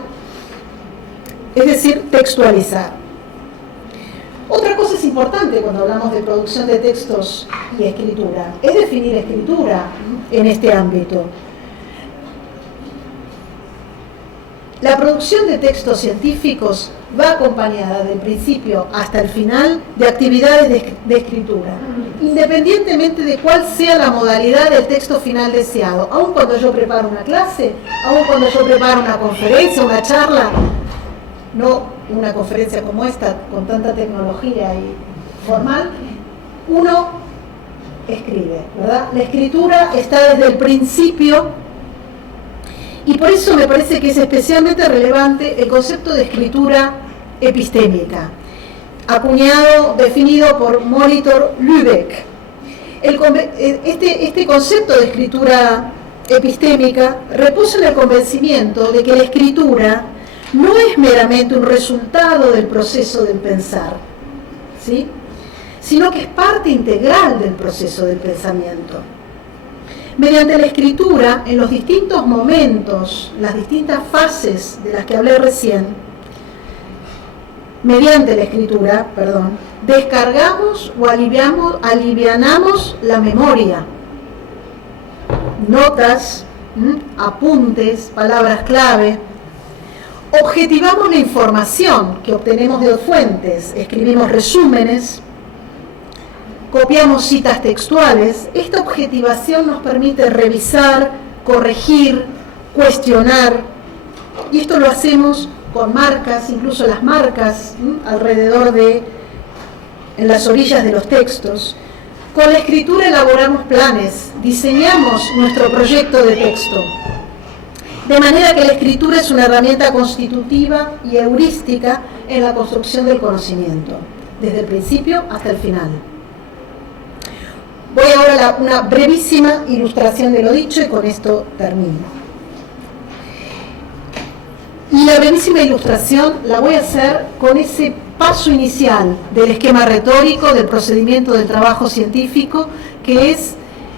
es decir, textualizar. Otra cosa es importante cuando hablamos de producción de textos y escritura, es definir escritura en este ámbito. La producción de textos científicos va acompañada del principio hasta el final de actividades de escritura, independientemente de cuál sea la modalidad del texto final deseado. Aun cuando yo preparo una clase, aun cuando yo preparo una conferencia, una charla, no una conferencia como esta, con tanta tecnología y formal, uno escribe, ¿verdad? La escritura está desde el principio y por eso me parece que es especialmente relevante el concepto de escritura epistémica, acuñado, definido por Molitor Lübeck. Este concepto de escritura epistémica reposa en el convencimiento de que la escritura no es meramente un resultado del proceso del pensar, ¿sí? Sino que es parte integral del proceso del pensamiento. Mediante la escritura, en los distintos momentos, las distintas fases de las que hablé recién, mediante la escritura, descargamos o alivianamos la memoria, notas, apuntes, palabras clave. Objetivamos la información que obtenemos de fuentes, escribimos resúmenes, copiamos citas textuales. Esta objetivación nos permite revisar, corregir, cuestionar, y esto lo hacemos con marcas, incluso las marcas alrededor en las orillas de los textos. Con la escritura elaboramos planes, diseñamos nuestro proyecto de texto. De manera que la escritura es una herramienta constitutiva y heurística en la construcción del conocimiento, desde el principio hasta el final. Voy ahora a una brevísima ilustración de lo dicho y con esto termino. Y la brevísima ilustración la voy a hacer con ese paso inicial del esquema retórico, del procedimiento del trabajo científico, que es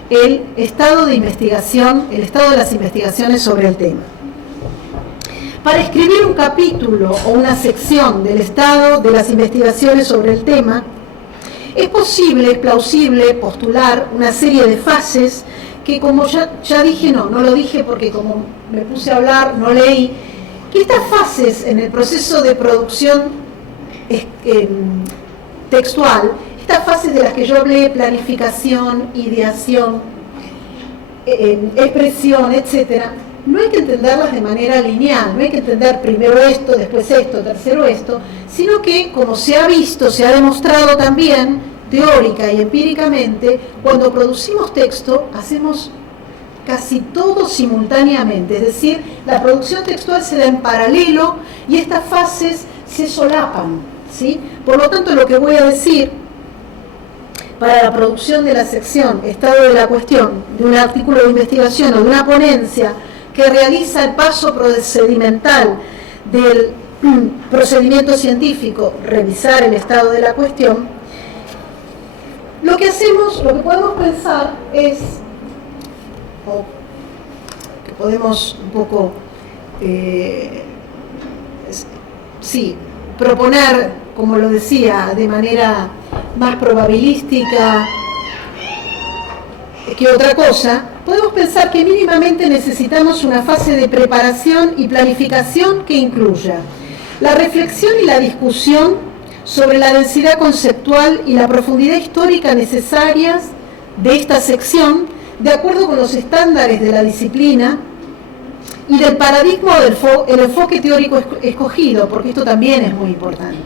el estado de investigación, el estado de las investigaciones sobre el tema. Para escribir un capítulo o una sección del estado de las investigaciones sobre el tema, es posible, es plausible postular una serie de fases que, como ya dije, no lo dije porque como me puse a hablar, no leí, que estas fases en el proceso de producción textual, estas fases de las que yo hablé, planificación, ideación, expresión, etcétera, no hay que entenderlas de manera lineal, no hay que entender primero esto, después esto, tercero esto, sino que, como se ha visto, se ha demostrado también, teórica y empíricamente, cuando producimos texto, hacemos casi todo simultáneamente, es decir, la producción textual se da en paralelo y estas fases se solapan, ¿sí? Por lo tanto, lo que voy a decir para la producción de la sección Estado de la Cuestión, de un artículo de investigación o de una ponencia que realiza el paso procedimental del procedimiento científico, revisar el estado de la cuestión, lo que podemos pensar es, o que podemos un poco, proponer, como lo decía, de manera más probabilística que otra cosa, podemos pensar que mínimamente necesitamos una fase de preparación y planificación que incluya la reflexión y la discusión sobre la densidad conceptual y la profundidad histórica necesarias de esta sección, de acuerdo con los estándares de la disciplina y del paradigma del enfoque teórico escogido, porque esto también es muy importante.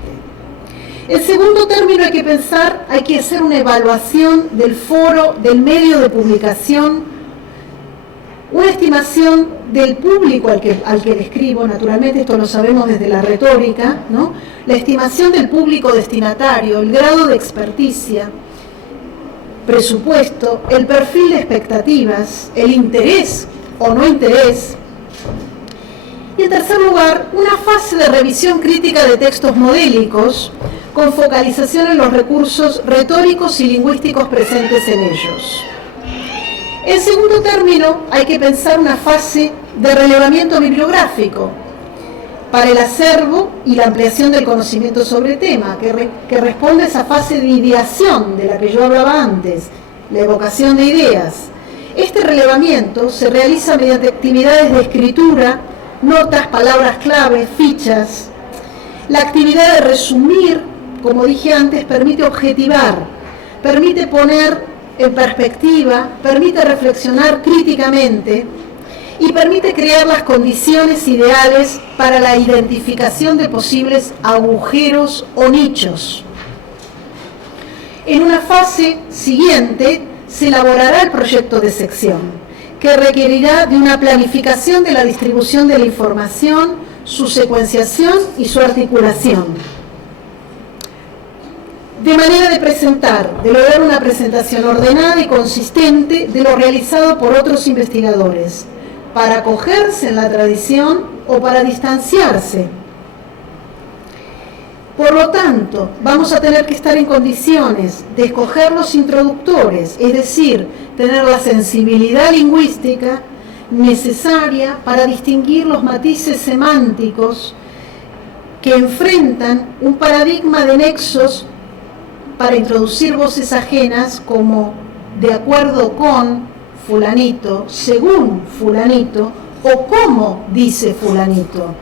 El segundo término hay que hacer una evaluación del foro, del medio de publicación, una estimación del público al que le escribo, naturalmente esto lo sabemos desde la retórica, ¿no? La estimación del público destinatario, el grado de experticia, presupuesto, el perfil de expectativas, el interés o no interés. Y en tercer lugar, una fase de revisión crítica de textos modélicos con focalización en los recursos retóricos y lingüísticos presentes en ellos. En segundo término, hay que pensar una fase de relevamiento bibliográfico para el acervo y la ampliación del conocimiento sobre el tema, que responde a esa fase de ideación de la que yo hablaba antes, la evocación de ideas. Este relevamiento se realiza mediante actividades de escritura, notas, palabras clave, fichas. La actividad de resumir, como dije antes, permite objetivar, permite poner en perspectiva, permite reflexionar críticamente y permite crear las condiciones ideales para la identificación de posibles agujeros o nichos. En una fase siguiente se elaborará el proyecto de sección, que requerirá de una planificación de la distribución de la información, su secuenciación y su articulación. De manera de lograr una presentación ordenada y consistente de lo realizado por otros investigadores, para acogerse en la tradición o para distanciarse. Por lo tanto, vamos a tener que estar en condiciones de escoger los introductores, es decir, tener la sensibilidad lingüística necesaria para distinguir los matices semánticos que enfrentan un paradigma de nexos para introducir voces ajenas como de acuerdo con fulanito, según fulanito o como dice fulanito.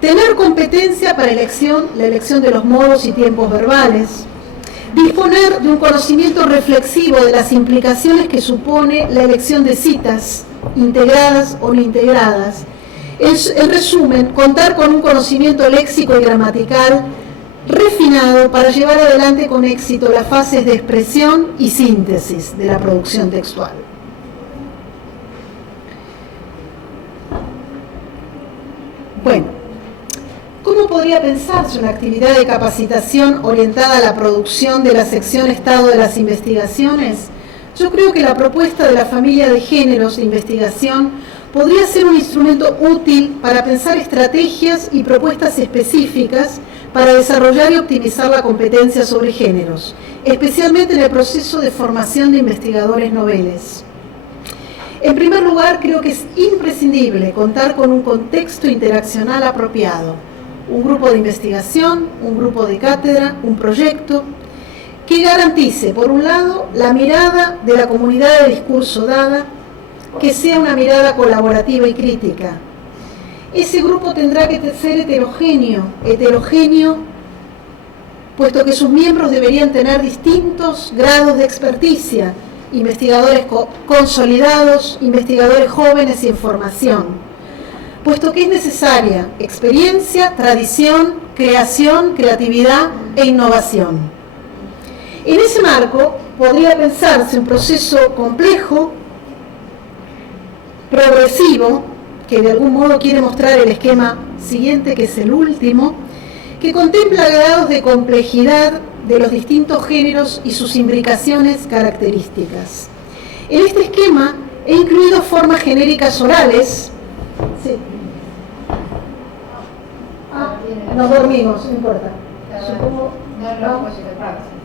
Tener competencia para la elección de los modos y tiempos verbales. Disponer de un conocimiento reflexivo de las implicaciones que supone la elección de citas, integradas o no integradas. En resumen, contar con un conocimiento léxico y gramatical refinado para llevar adelante con éxito las fases de expresión y síntesis de la producción textual. Bueno, ¿cómo podría pensarse una actividad de capacitación orientada a la producción de la sección Estado de las Investigaciones? Yo creo que la propuesta de la familia de géneros de investigación podría ser un instrumento útil para pensar estrategias y propuestas específicas para desarrollar y optimizar la competencia sobre géneros, especialmente en el proceso de formación de investigadores noveles. En primer lugar, creo que es imprescindible contar con un contexto interaccional apropiado, un grupo de investigación, un grupo de cátedra, un proyecto, que garantice, por un lado, la mirada de la comunidad de discurso dada, que sea una mirada colaborativa y crítica. Ese grupo tendrá que ser heterogéneo, puesto que sus miembros deberían tener distintos grados de experticia, investigadores consolidados, investigadores jóvenes y en formación, puesto que es necesaria experiencia, tradición, creación, creatividad e innovación. En ese marco podría pensarse un proceso complejo, progresivo, que de algún modo quiere mostrar el esquema siguiente, que es el último, que contempla grados de complejidad de los distintos géneros y sus imbricaciones características. En este esquema he incluido formas genéricas orales, sí, Nos dormimos, no importa. Supongo.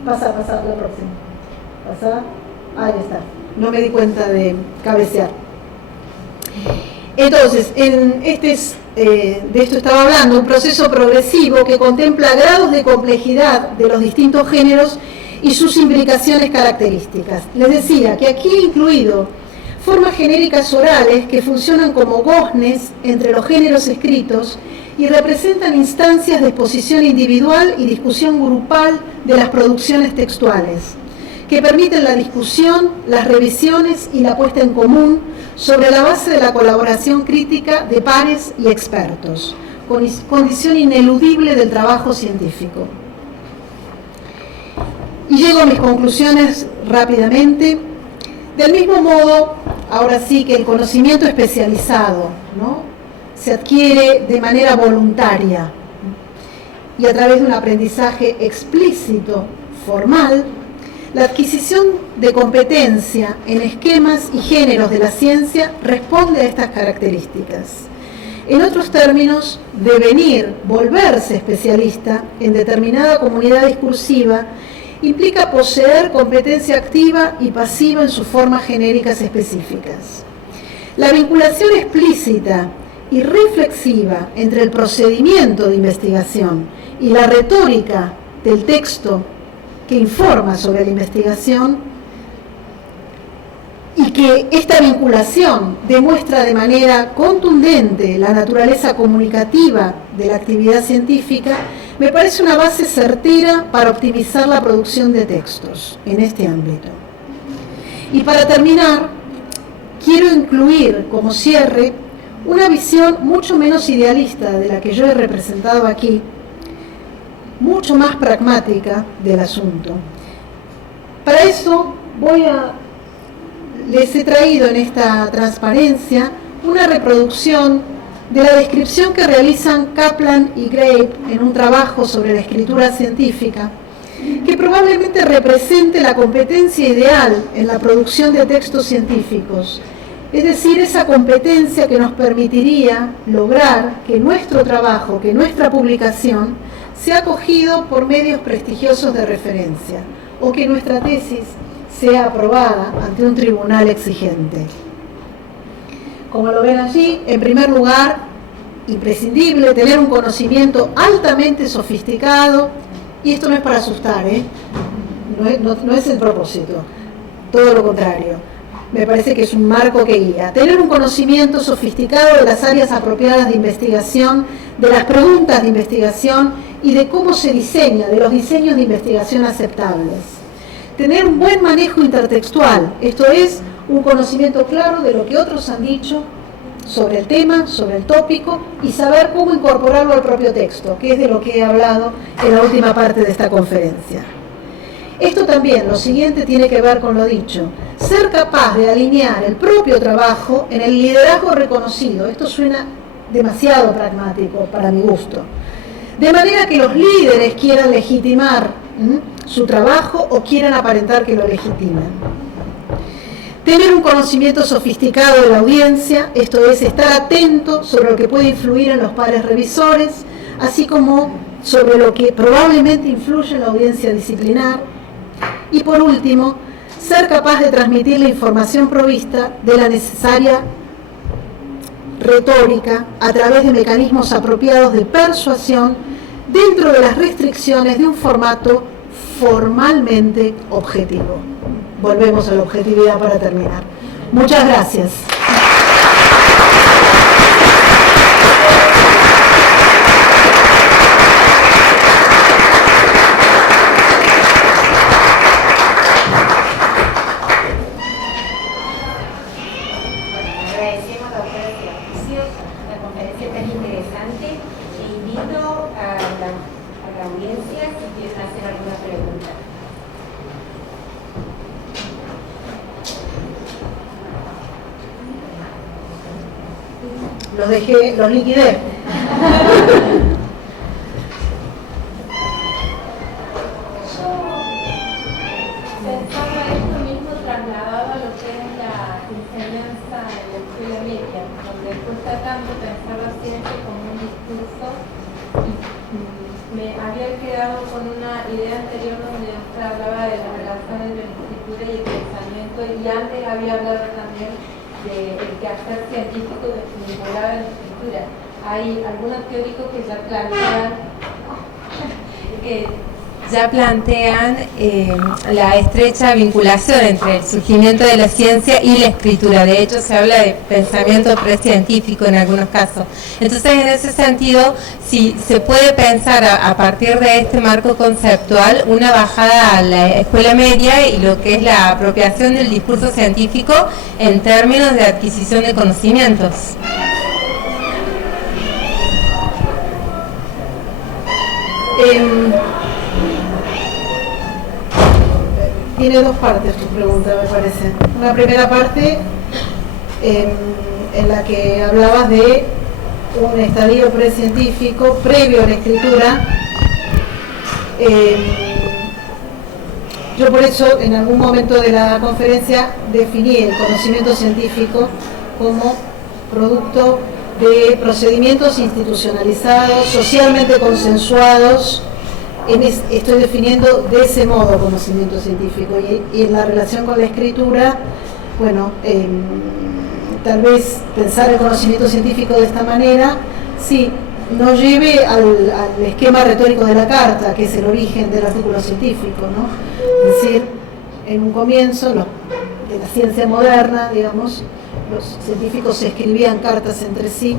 Pasa, la próxima. Pasa. Ahí está. No me di cuenta de cabecear. Entonces, de esto estaba hablando, un proceso progresivo que contempla grados de complejidad de los distintos géneros y sus implicaciones características. Les decía que aquí he incluido formas genéricas orales que funcionan como goznes entre los géneros escritos y representan instancias de exposición individual y discusión grupal de las producciones textuales, que permiten la discusión, las revisiones y la puesta en común sobre la base de la colaboración crítica de pares y expertos, condición ineludible del trabajo científico. Y llego a mis conclusiones rápidamente. Del mismo modo, ahora sí que el conocimiento especializado, ¿no?, se adquiere de manera voluntaria y a través de un aprendizaje explícito, formal. La adquisición de competencia en esquemas y géneros de la ciencia responde a estas características. En otros términos, devenir, volverse especialista en determinada comunidad discursiva implica poseer competencia activa y pasiva en sus formas genéricas específicas. La vinculación explícita y reflexiva entre el procedimiento de investigación y la retórica del texto que informa sobre la investigación, y que esta vinculación demuestra de manera contundente la naturaleza comunicativa de la actividad científica, me parece una base certera para optimizar la producción de textos en este ámbito. Y para terminar, quiero incluir como cierre una visión mucho menos idealista de la que yo he representado aquí, mucho más pragmática del asunto. Para eso les he traído en esta transparencia una reproducción de la descripción que realizan Kaplan y Grape en un trabajo sobre la escritura científica, que probablemente represente la competencia ideal en la producción de textos científicos, es decir, esa competencia que nos permitiría lograr que nuestro trabajo, que nuestra publicación, sea acogido por medios prestigiosos de referencia o que nuestra tesis sea aprobada ante un tribunal exigente. Como lo ven allí, en primer lugar, imprescindible tener un conocimiento altamente sofisticado, y esto no es para asustar, no es el propósito, todo lo contrario. Me parece que es un marco que guía. Tener un conocimiento sofisticado de las áreas apropiadas de investigación, de las preguntas de investigación y de cómo se diseña, de los diseños de investigación aceptables. Tener un buen manejo intertextual, esto es, un conocimiento claro de lo que otros han dicho sobre el tema, sobre el tópico, y saber cómo incorporarlo al propio texto, que es de lo que he hablado en la última parte de esta conferencia. Esto también, lo siguiente, tiene que ver con lo dicho. Ser capaz de alinear el propio trabajo en el liderazgo reconocido. Esto suena demasiado pragmático para mi gusto. De manera que los líderes quieran legitimar su trabajo o quieran aparentar que lo legitiman. Tener un conocimiento sofisticado de la audiencia, esto es, estar atento sobre lo que puede influir en los pares revisores, así como sobre lo que probablemente influye en la audiencia disciplinar. Y por último, ser capaz de transmitir la información provista de la necesaria retórica a través de mecanismos apropiados de persuasión dentro de las restricciones de un formato formalmente objetivo. Volvemos a la objetividad para terminar. Muchas gracias. Los liquidé. Pensaba esto mismo trasladado a lo que es la enseñanza en la escuela media, donde cuesta tanto pensar la ciencia como un discurso y me había quedado con una idea anterior donde usted hablaba de la relación entre la escritura y el pensamiento, y antes había hablado también del quehacer científico vinculado a la escritura. Hay algunos teóricos que ya plantean la estrecha vinculación entre el surgimiento de la ciencia y la escritura. De hecho, se habla de pensamiento precientífico en algunos casos. Entonces, en ese sentido, si se puede pensar a partir de este marco conceptual una bajada a la escuela media y lo que es la apropiación del discurso científico en términos de adquisición de conocimientos. Tiene dos partes tu pregunta, me parece. Una primera parte en la que hablabas de un estadio precientífico previo a la escritura. Yo por eso en algún momento de la conferencia definí el conocimiento científico como producto de procedimientos institucionalizados, socialmente consensuados. Estoy definiendo de ese modo conocimiento científico, y en la relación con la escritura, bueno, tal vez pensar el conocimiento científico de esta manera, sí, nos lleve al esquema retórico de la carta, que es el origen del artículo científico, ¿no? Es decir, en un comienzo de la ciencia moderna, digamos, los científicos se escribían cartas entre sí,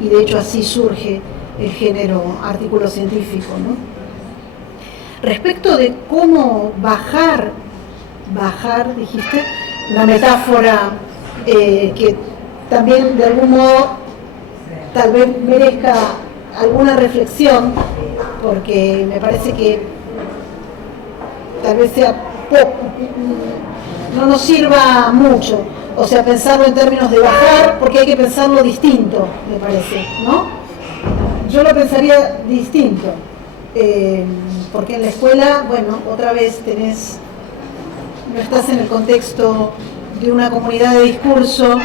y de hecho así surge el género artículo científico, ¿no? Respecto de cómo bajar, dijiste, la metáfora que también de algún modo tal vez merezca alguna reflexión, porque me parece que tal vez sea poco, no nos sirva mucho, o sea, pensarlo en términos de bajar, porque hay que pensarlo distinto, me parece, ¿no? Yo lo pensaría distinto. Porque en la escuela, bueno, otra vez no estás en el contexto de una comunidad de discurso,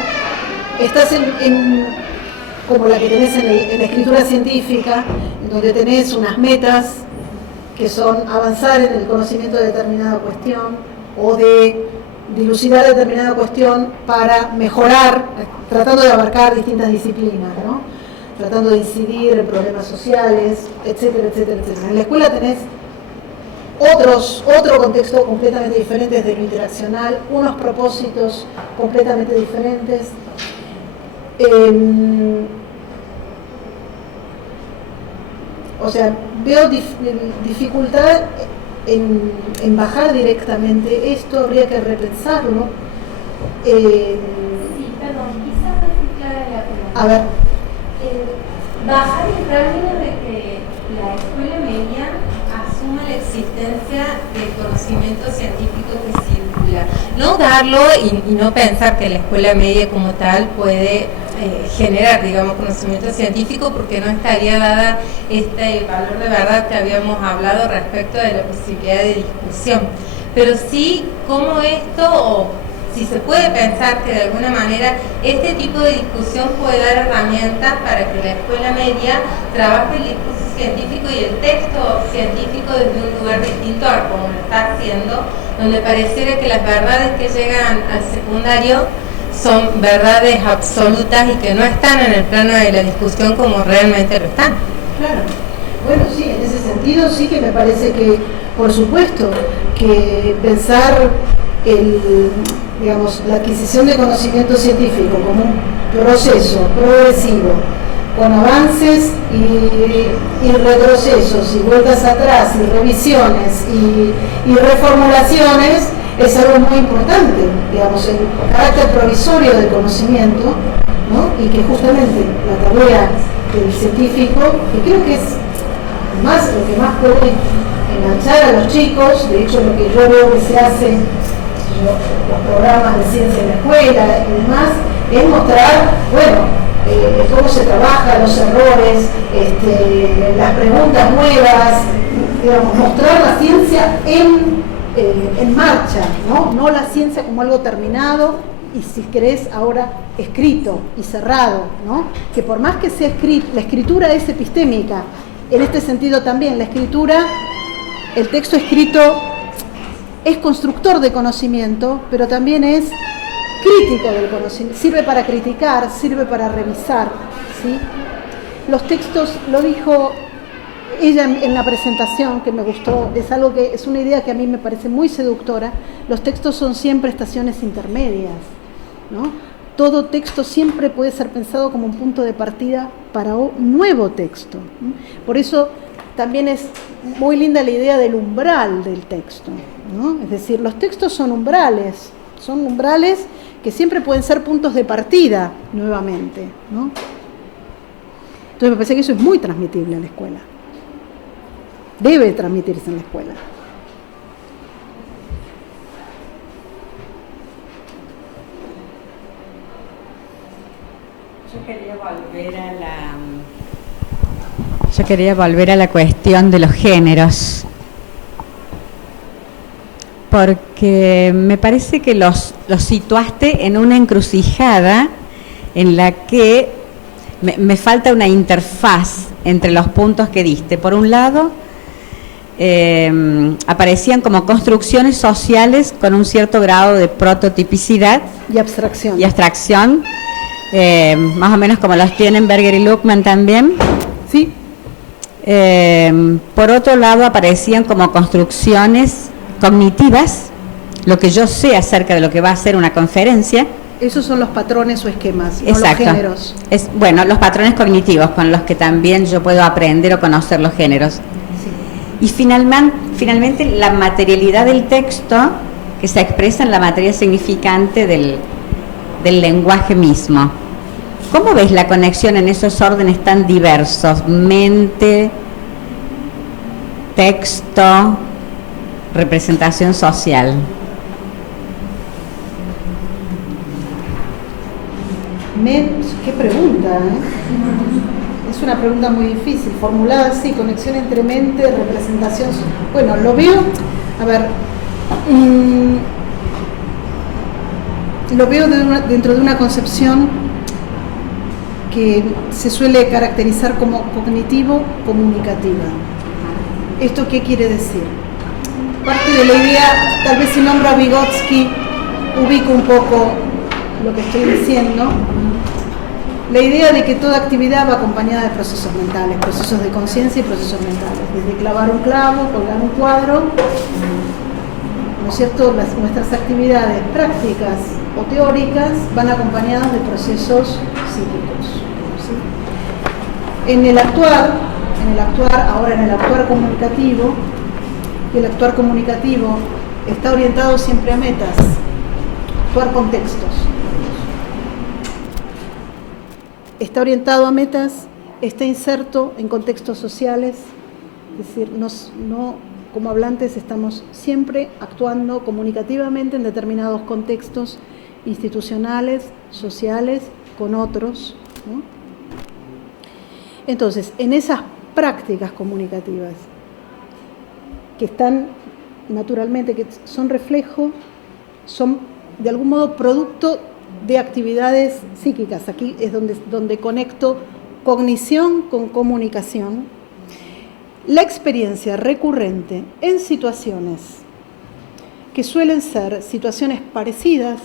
estás como la que tenés en la escritura científica, en donde tenés unas metas que son avanzar en el conocimiento de determinada cuestión o de dilucidar determinada cuestión para mejorar, tratando de abarcar distintas disciplinas, ¿no? Tratando de incidir en problemas sociales, etcétera, etcétera, etcétera. En la escuela tenés otro contexto completamente diferente desde lo interaccional, unos propósitos completamente diferentes. O sea, veo dificultad en bajar directamente esto, habría que repensarlo. Sí, perdón, quizás no estoy clara de la pregunta. A ver. Bajar en términos de que la escuela media asuma la existencia del conocimiento científico que circula. No darlo y no pensar que la escuela media como tal puede generar, digamos, conocimiento científico, porque no estaría dada este valor de verdad que habíamos hablado respecto de la posibilidad de discusión. Pero sí, como esto, o si se puede pensar que de alguna manera este tipo de discusión puede dar herramientas para que la escuela media trabaje el discurso científico y el texto científico desde un lugar distinto a como lo está haciendo, donde pareciera que las verdades que llegan al secundario son verdades absolutas y que no están en el plano de la discusión como realmente lo están. Claro. Bueno, sí, en ese sentido sí que me parece que, por supuesto, que pensar la adquisición de conocimiento científico como un proceso progresivo, con avances y retrocesos, y vueltas atrás, y revisiones, y reformulaciones, es algo muy importante, digamos, el carácter provisorio del conocimiento, ¿no? Y que justamente la tarea del científico, que creo que es lo que más puede enganchar a los chicos, de hecho lo que yo veo que se hace los programas de ciencia en la escuela y demás, es mostrar, cómo se trabaja, los errores, las preguntas nuevas, digamos, mostrar la ciencia en marcha, ¿no? No la ciencia como algo terminado y, si querés, ahora escrito y cerrado, ¿no? Que por más que sea escrito, la escritura es epistémica en este sentido también, la escritura, el texto escrito es constructor de conocimiento, pero también es crítico del conocimiento, sirve para criticar, sirve para revisar, ¿sí? Los textos, lo dijo ella en la presentación, que me gustó, es algo que es una idea que a mí me parece muy seductora. Los textos son siempre estaciones intermedias, ¿no? Todo texto siempre puede ser pensado como un punto de partida para un nuevo texto. Por eso también es muy linda la idea del umbral del texto, ¿no? Es decir, los textos son umbrales que siempre pueden ser puntos de partida nuevamente, ¿no? Entonces me parece que eso es muy transmitible en la escuela. Debe transmitirse en la escuela. Yo quería volver a la cuestión de los géneros, porque me parece que los situaste en una encrucijada en la que me falta una interfaz entre los puntos que diste. Por un lado, aparecían como construcciones sociales con un cierto grado de prototipicidad y abstracción. Más o menos como los tienen Berger y Luckmann también. Sí. Por otro lado, aparecían como construcciones cognitivas, lo que yo sé acerca de lo que va a ser una conferencia. Esos son los patrones o esquemas, no Exacto. los géneros. Bueno, los patrones cognitivos con los que también yo puedo aprender o conocer los géneros. Sí. Y finalmente la materialidad del texto que se expresa en la materia significante del lenguaje mismo. ¿Cómo ves la conexión en esos órdenes tan diversos? Mente, texto, representación social. Qué pregunta, ¿eh? Es una pregunta muy difícil, formulada así, conexión entre mente, representación. Bueno, lo veo, a ver, lo veo dentro de una concepción que se suele caracterizar como cognitivo-comunicativa. ¿Esto qué quiere decir? Parte de la idea, tal vez si nombro a Vygotsky, ubico un poco lo que estoy diciendo. La idea de que toda actividad va acompañada de procesos mentales, procesos de conciencia y procesos mentales. Desde clavar un clavo, colgar un cuadro, ¿no es cierto? Nuestras actividades prácticas o teóricas van acompañadas de procesos psíquicos, ¿sí? En el actuar comunicativo, el actuar comunicativo está orientado siempre a metas, actuar con textos. Está orientado a metas, está inserto en contextos sociales, es decir, no como hablantes estamos siempre actuando comunicativamente en determinados contextos institucionales, sociales, con otros, ¿no? Entonces, en esas prácticas comunicativas que están naturalmente, que son reflejo, son de algún modo producto de actividades psíquicas. Aquí es donde conecto cognición con comunicación. La experiencia recurrente en situaciones que suelen ser situaciones parecidas,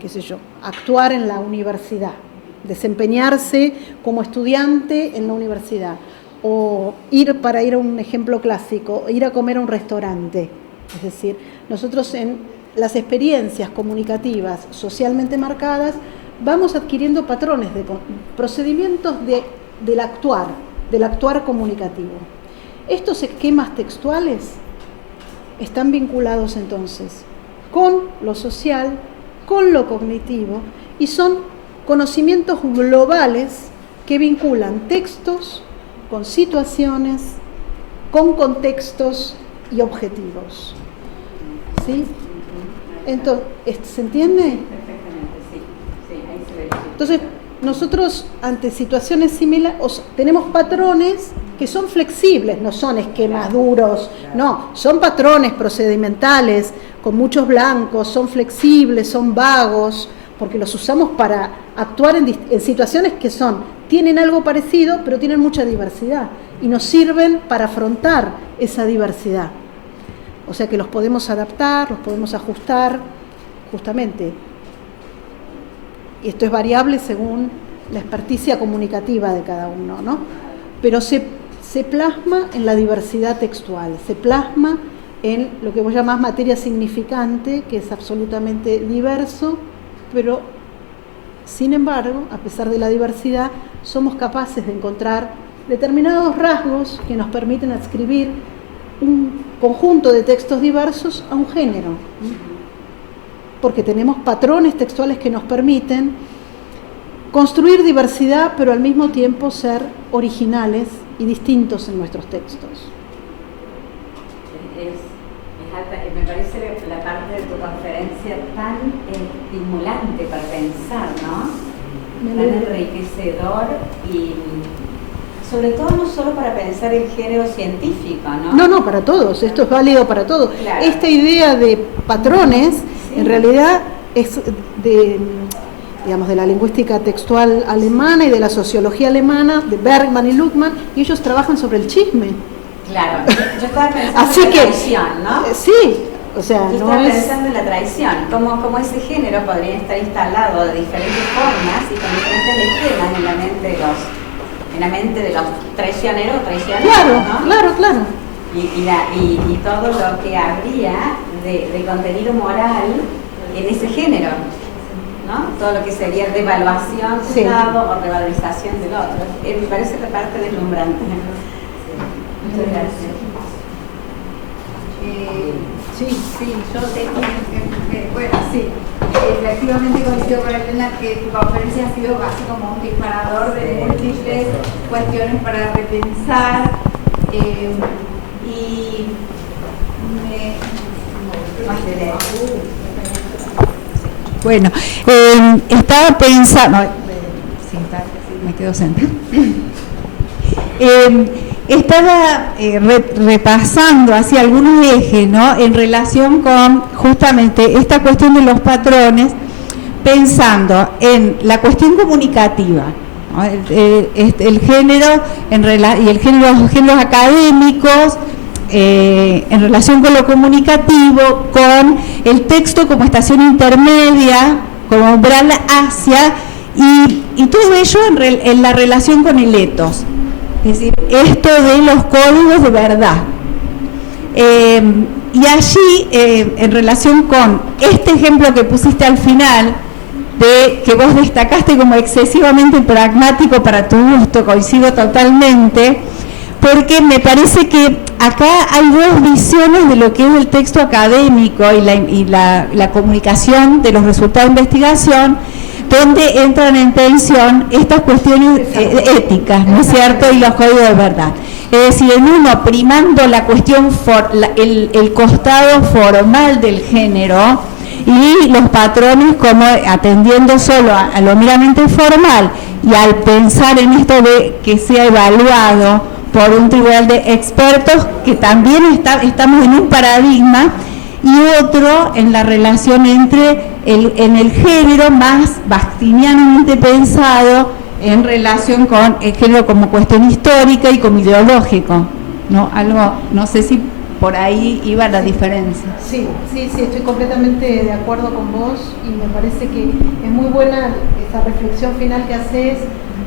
qué sé yo, actuar en la universidad, desempeñarse como estudiante en la universidad, o para ir a un ejemplo clásico, ir a comer a un restaurante. Es decir, nosotros en las experiencias comunicativas socialmente marcadas vamos adquiriendo patrones de procedimientos del actuar comunicativo. Estos esquemas textuales están vinculados entonces con lo social, con lo cognitivo, y son conocimientos globales que vinculan textos con situaciones, con contextos y objetivos. ¿Sí? Entonces, ¿se entiende? Perfectamente, sí, ahí se ve. Entonces, nosotros ante situaciones similares tenemos patrones que son flexibles, no son esquemas duros, no, son patrones procedimentales con muchos blancos, son flexibles, son vagos, porque los usamos para actuar en situaciones que tienen algo parecido, pero tienen mucha diversidad. y nos sirven para afrontar esa diversidad. O sea que los podemos adaptar, los podemos ajustar, justamente. Y esto es variable según la experticia comunicativa de cada uno, ¿no? Pero se plasma en la diversidad textual, se plasma en lo que vos llamás materia significante, que es absolutamente diverso, pero sin embargo, a pesar de la diversidad, somos capaces de encontrar determinados rasgos que nos permiten adscribir un conjunto de textos diversos a un género, porque tenemos patrones textuales que nos permiten construir diversidad, pero al mismo tiempo ser originales y distintos en nuestros textos. Me parece la parte de tu conferencia tan estimulante para pensar, ¿no? Tan enriquecedor y sobre todo no solo para pensar el género científico, ¿no? No, para todos, esto es válido para todos. Claro. Esta idea de patrones, sí, en realidad es de la lingüística textual alemana y de la sociología alemana, de Bergman y Luhmann, y ellos trabajan sobre el chisme. Claro, yo estaba pensando Así en la que, traición, ¿no? Sí, o sea, Yo no estaba es... pensando en la traición, cómo ese género podría estar instalado de diferentes formas y con diferentes esquemas en la mente de los traicioneros o traicioneros, Claro, ¿no? claro. Y todo lo que habría de contenido moral en ese género, ¿no? Todo lo que sería devaluación de un lado o revalorización del otro. Me parece la parte deslumbrante. Muchas gracias. Yo efectivamente coincido con Elena que tu conferencia ha sido casi como un disparador de múltiples cuestiones para repensar Bueno, estaba pensando, me quedo sentada. Estaba repasando hacia algunos ejes, ¿no? En relación con justamente esta cuestión de los patrones, pensando en la cuestión comunicativa, ¿no? El género y los géneros académicos, en relación con lo comunicativo, con el texto como estación intermedia, como umbral hacia, y todo ello en la relación con el etos. Es decir, esto de los códigos de verdad. Y allí, en relación con este ejemplo que pusiste al final, de que vos destacaste como excesivamente pragmático para tu gusto, coincido totalmente, porque me parece que acá hay dos visiones de lo que es el texto académico y la comunicación de los resultados de investigación, donde entran en tensión estas cuestiones éticas, ¿no es cierto?, y los códigos de verdad. Es decir, en uno primando la cuestión, el costado formal del género, y los patrones como atendiendo solo a lo meramente formal, y al pensar en esto de que sea evaluado por un tribunal de expertos, que también estamos en un paradigma, y otro en la relación entre en el género más bastinianamente pensado en relación con el género como cuestión histórica y como ideológico, ¿no? Algo, no sé si por ahí iba la diferencia. Sí, estoy completamente de acuerdo con vos y me parece que es muy buena esa reflexión final que haces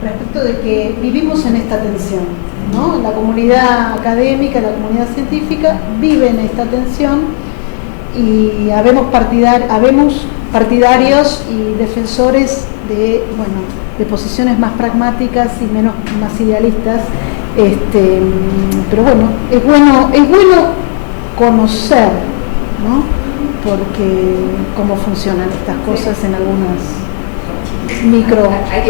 respecto de que vivimos en esta tensión, ¿no? La comunidad académica, la comunidad científica vive en esta tensión y habemos partidarios y defensores de posiciones más pragmáticas y más idealistas, pero bueno, es bueno conocer, ¿no? Porque cómo funcionan estas cosas en algunas hay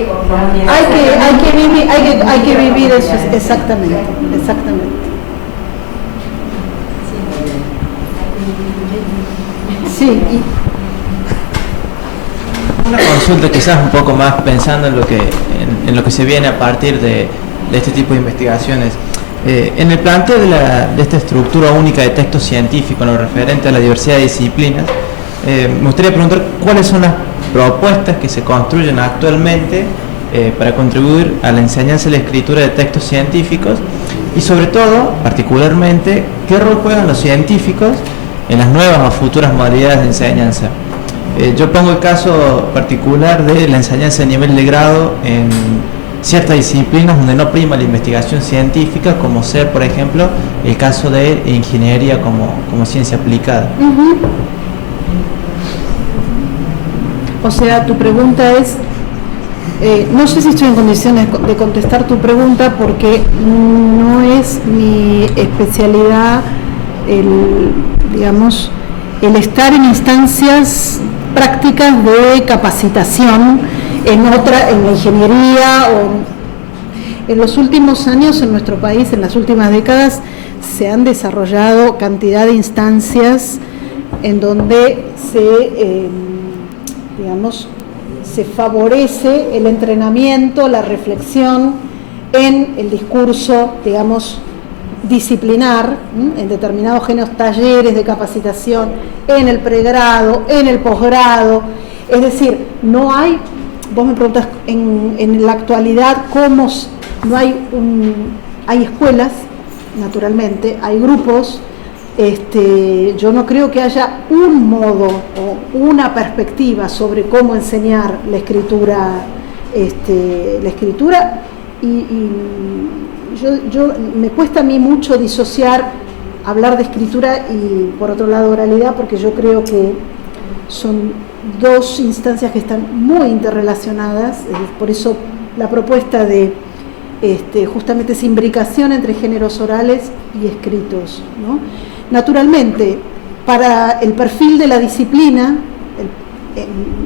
que vivir eso, exactamente. Sí. Una consulta quizás un poco más pensando en lo que se viene a partir de este tipo de investigaciones. En el planteo de esta estructura única de texto científico en lo referente a la diversidad de disciplinas, me gustaría preguntar cuáles son las propuestas que se construyen actualmente para contribuir a la enseñanza y la escritura de textos científicos y sobre todo, particularmente, qué rol juegan los científicos en las nuevas o futuras modalidades de enseñanza. Yo pongo el caso particular de la enseñanza a nivel de grado en ciertas disciplinas donde no prima la investigación científica, como ser, por ejemplo, el caso de ingeniería como ciencia aplicada. O sea, tu pregunta es, no sé si estoy en condiciones de contestar tu pregunta porque no es mi especialidad el estar en instancias prácticas de capacitación en la ingeniería o en los últimos años en nuestro país, en las últimas décadas, se han desarrollado cantidad de instancias en donde se favorece el entrenamiento, la reflexión en el discurso, disciplinar, en determinados géneros, talleres de capacitación, en el pregrado, en el posgrado. Es decir, no hay, vos me preguntas en la actualidad cómo, no hay hay escuelas, naturalmente, hay grupos. Yo no creo que haya un modo o una perspectiva sobre cómo enseñar la escritura, y me cuesta a mí mucho disociar hablar de escritura y por otro lado oralidad, porque yo creo que son dos instancias que están muy interrelacionadas. Por eso la propuesta de justamente esa imbricación entre géneros orales y escritos, ¿no? Naturalmente, para el perfil de la disciplina,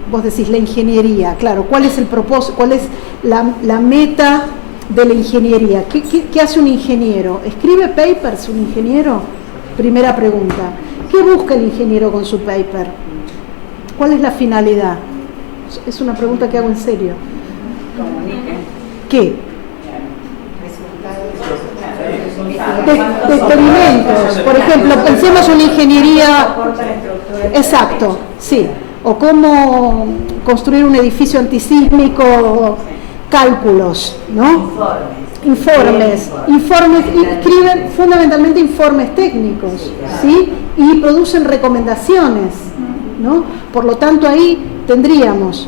vos decís la ingeniería, claro, ¿cuál es el propósito, cuál es la meta de la ingeniería? ¿Qué hace un ingeniero? ¿Escribe papers un ingeniero? Primera pregunta. ¿Qué busca el ingeniero con su paper? ¿Cuál es la finalidad? Es una pregunta que hago en serio. ¿Qué? De experimentos, por ejemplo, pensemos una ingeniería, exacto, sí, o cómo construir un edificio antisísmico, cálculos, ¿no? Informes, escriben fundamentalmente informes técnicos, ¿sí? Y producen recomendaciones, ¿no? Por lo tanto, ahí tendríamos,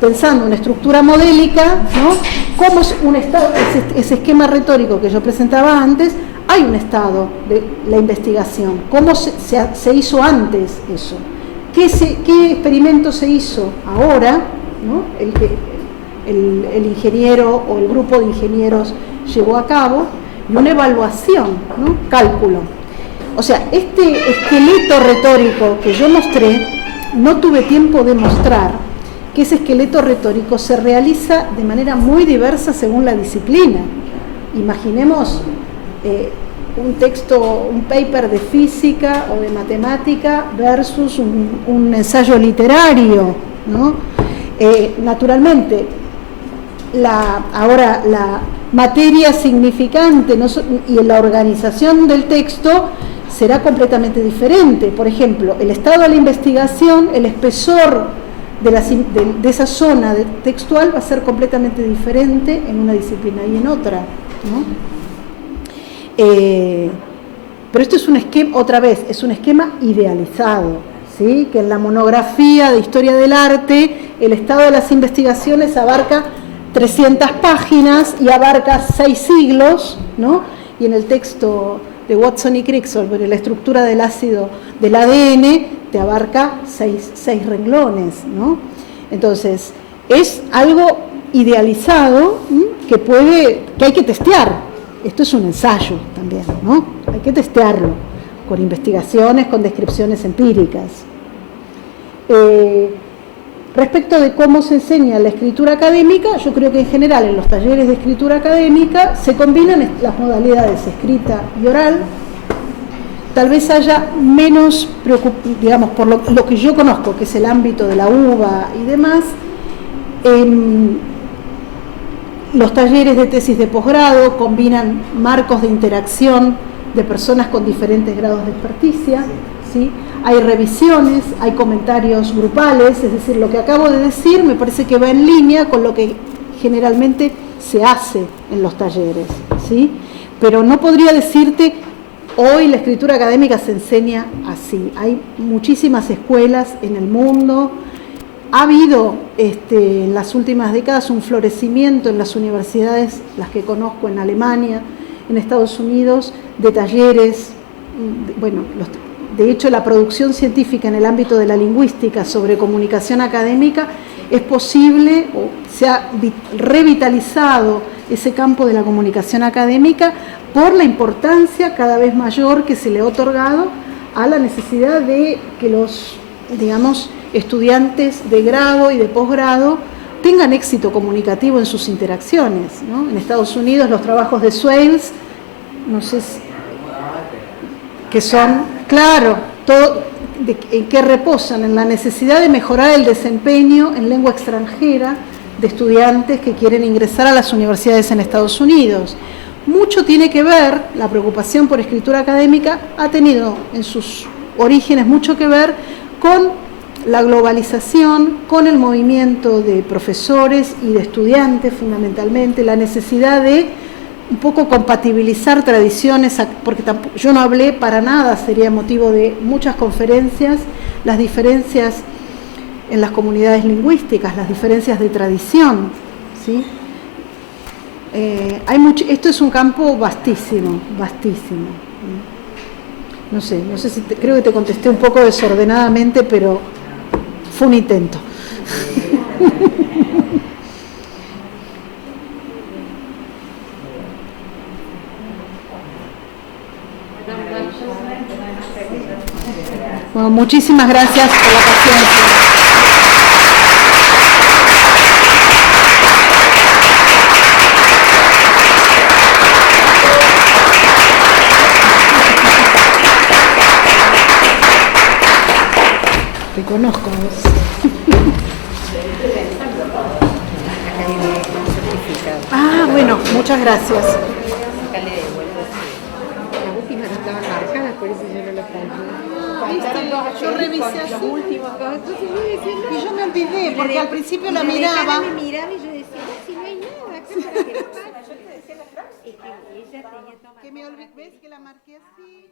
pensando en estructura modélica, ¿no? Cómo es un estado, ese esquema retórico que yo presentaba antes, hay un estado de la investigación. ¿Cómo se hizo antes eso? ¿Qué experimento se hizo ahora, ¿no? El ingeniero o el grupo de ingenieros llevó a cabo, y una evaluación, ¿no? Cálculo. O sea, este esqueleto retórico que yo mostré, no tuve tiempo de mostrar que ese esqueleto retórico se realiza de manera muy diversa según la disciplina. Imaginemos un texto, un paper de física o de matemática versus un ensayo literario, ¿no? Naturalmente, ahora la materia significante y la organización del texto será completamente diferente. Por ejemplo, el estado de la investigación, el espesor de esa zona textual va a ser completamente diferente en una disciplina y en otra, ¿no? Pero esto es un esquema, otra vez, es un esquema idealizado, ¿sí? Que en la monografía de Historia del Arte, el estado de las investigaciones abarca 300 páginas y abarca 6 siglos, ¿no? Y en el texto de Watson y Crick sobre la estructura del ácido del ADN, te abarca 6 renglones, ¿no? Entonces, es algo idealizado que hay que testear. Esto es un ensayo también, ¿no? Hay que testearlo con investigaciones, con descripciones empíricas. Respecto de cómo se enseña la escritura académica, yo creo que en general en los talleres de escritura académica se combinan las modalidades escrita y oral. Tal vez haya menos, digamos, por lo que yo conozco, que es el ámbito de la UBA y demás, los talleres de tesis de posgrado combinan marcos de interacción de personas con diferentes grados de experticia, ¿sí? Hay revisiones, hay comentarios grupales, es decir, lo que acabo de decir me parece que va en línea con lo que generalmente se hace en los talleres, ¿sí? pero no podría decirte, hoy la escritura académica se enseña así. Hay muchísimas escuelas en el mundo. Ha habido en las últimas décadas un florecimiento en las universidades, las que conozco en Alemania, en Estados Unidos, de talleres. Bueno, de hecho la producción científica en el ámbito de la lingüística sobre comunicación académica es posible, o se ha revitalizado ese campo de la comunicación académica por la importancia cada vez mayor que se le ha otorgado a la necesidad de que los, digamos, estudiantes de grado y de posgrado tengan éxito comunicativo en sus interacciones, ¿no? En Estados Unidos los trabajos de Swales, no sé si, que son, claro, en que reposan en la necesidad de mejorar el desempeño en lengua extranjera de estudiantes que quieren ingresar a las universidades en Estados Unidos. Mucho tiene que ver, la preocupación por escritura académica ha tenido en sus orígenes mucho que ver con la globalización, con el movimiento de profesores y de estudiantes fundamentalmente, la necesidad de un poco compatibilizar tradiciones, porque yo no hablé para nada, sería motivo de muchas conferencias, las diferencias en las comunidades lingüísticas, las diferencias de tradición, ¿sí? Esto es un campo vastísimo, vastísimo. No sé si creo que te contesté un poco desordenadamente, pero fue un intento. Bueno, muchísimas gracias por la paciencia. Te conozco vos. Ah, bueno, muchas gracias. Las últimas no estaban marcadas, por eso yo no las traje. Yo revisé así. Los últimos dos, entonces yo decía, no. Y yo me olvidé, porque al principio la Y miraba. me miraba y yo decía, no, si no hay nada acá para que no pase. Yo te decía la frase. Es que ella tenía tomado. Que me olvidé, ¿ves que la marqué así?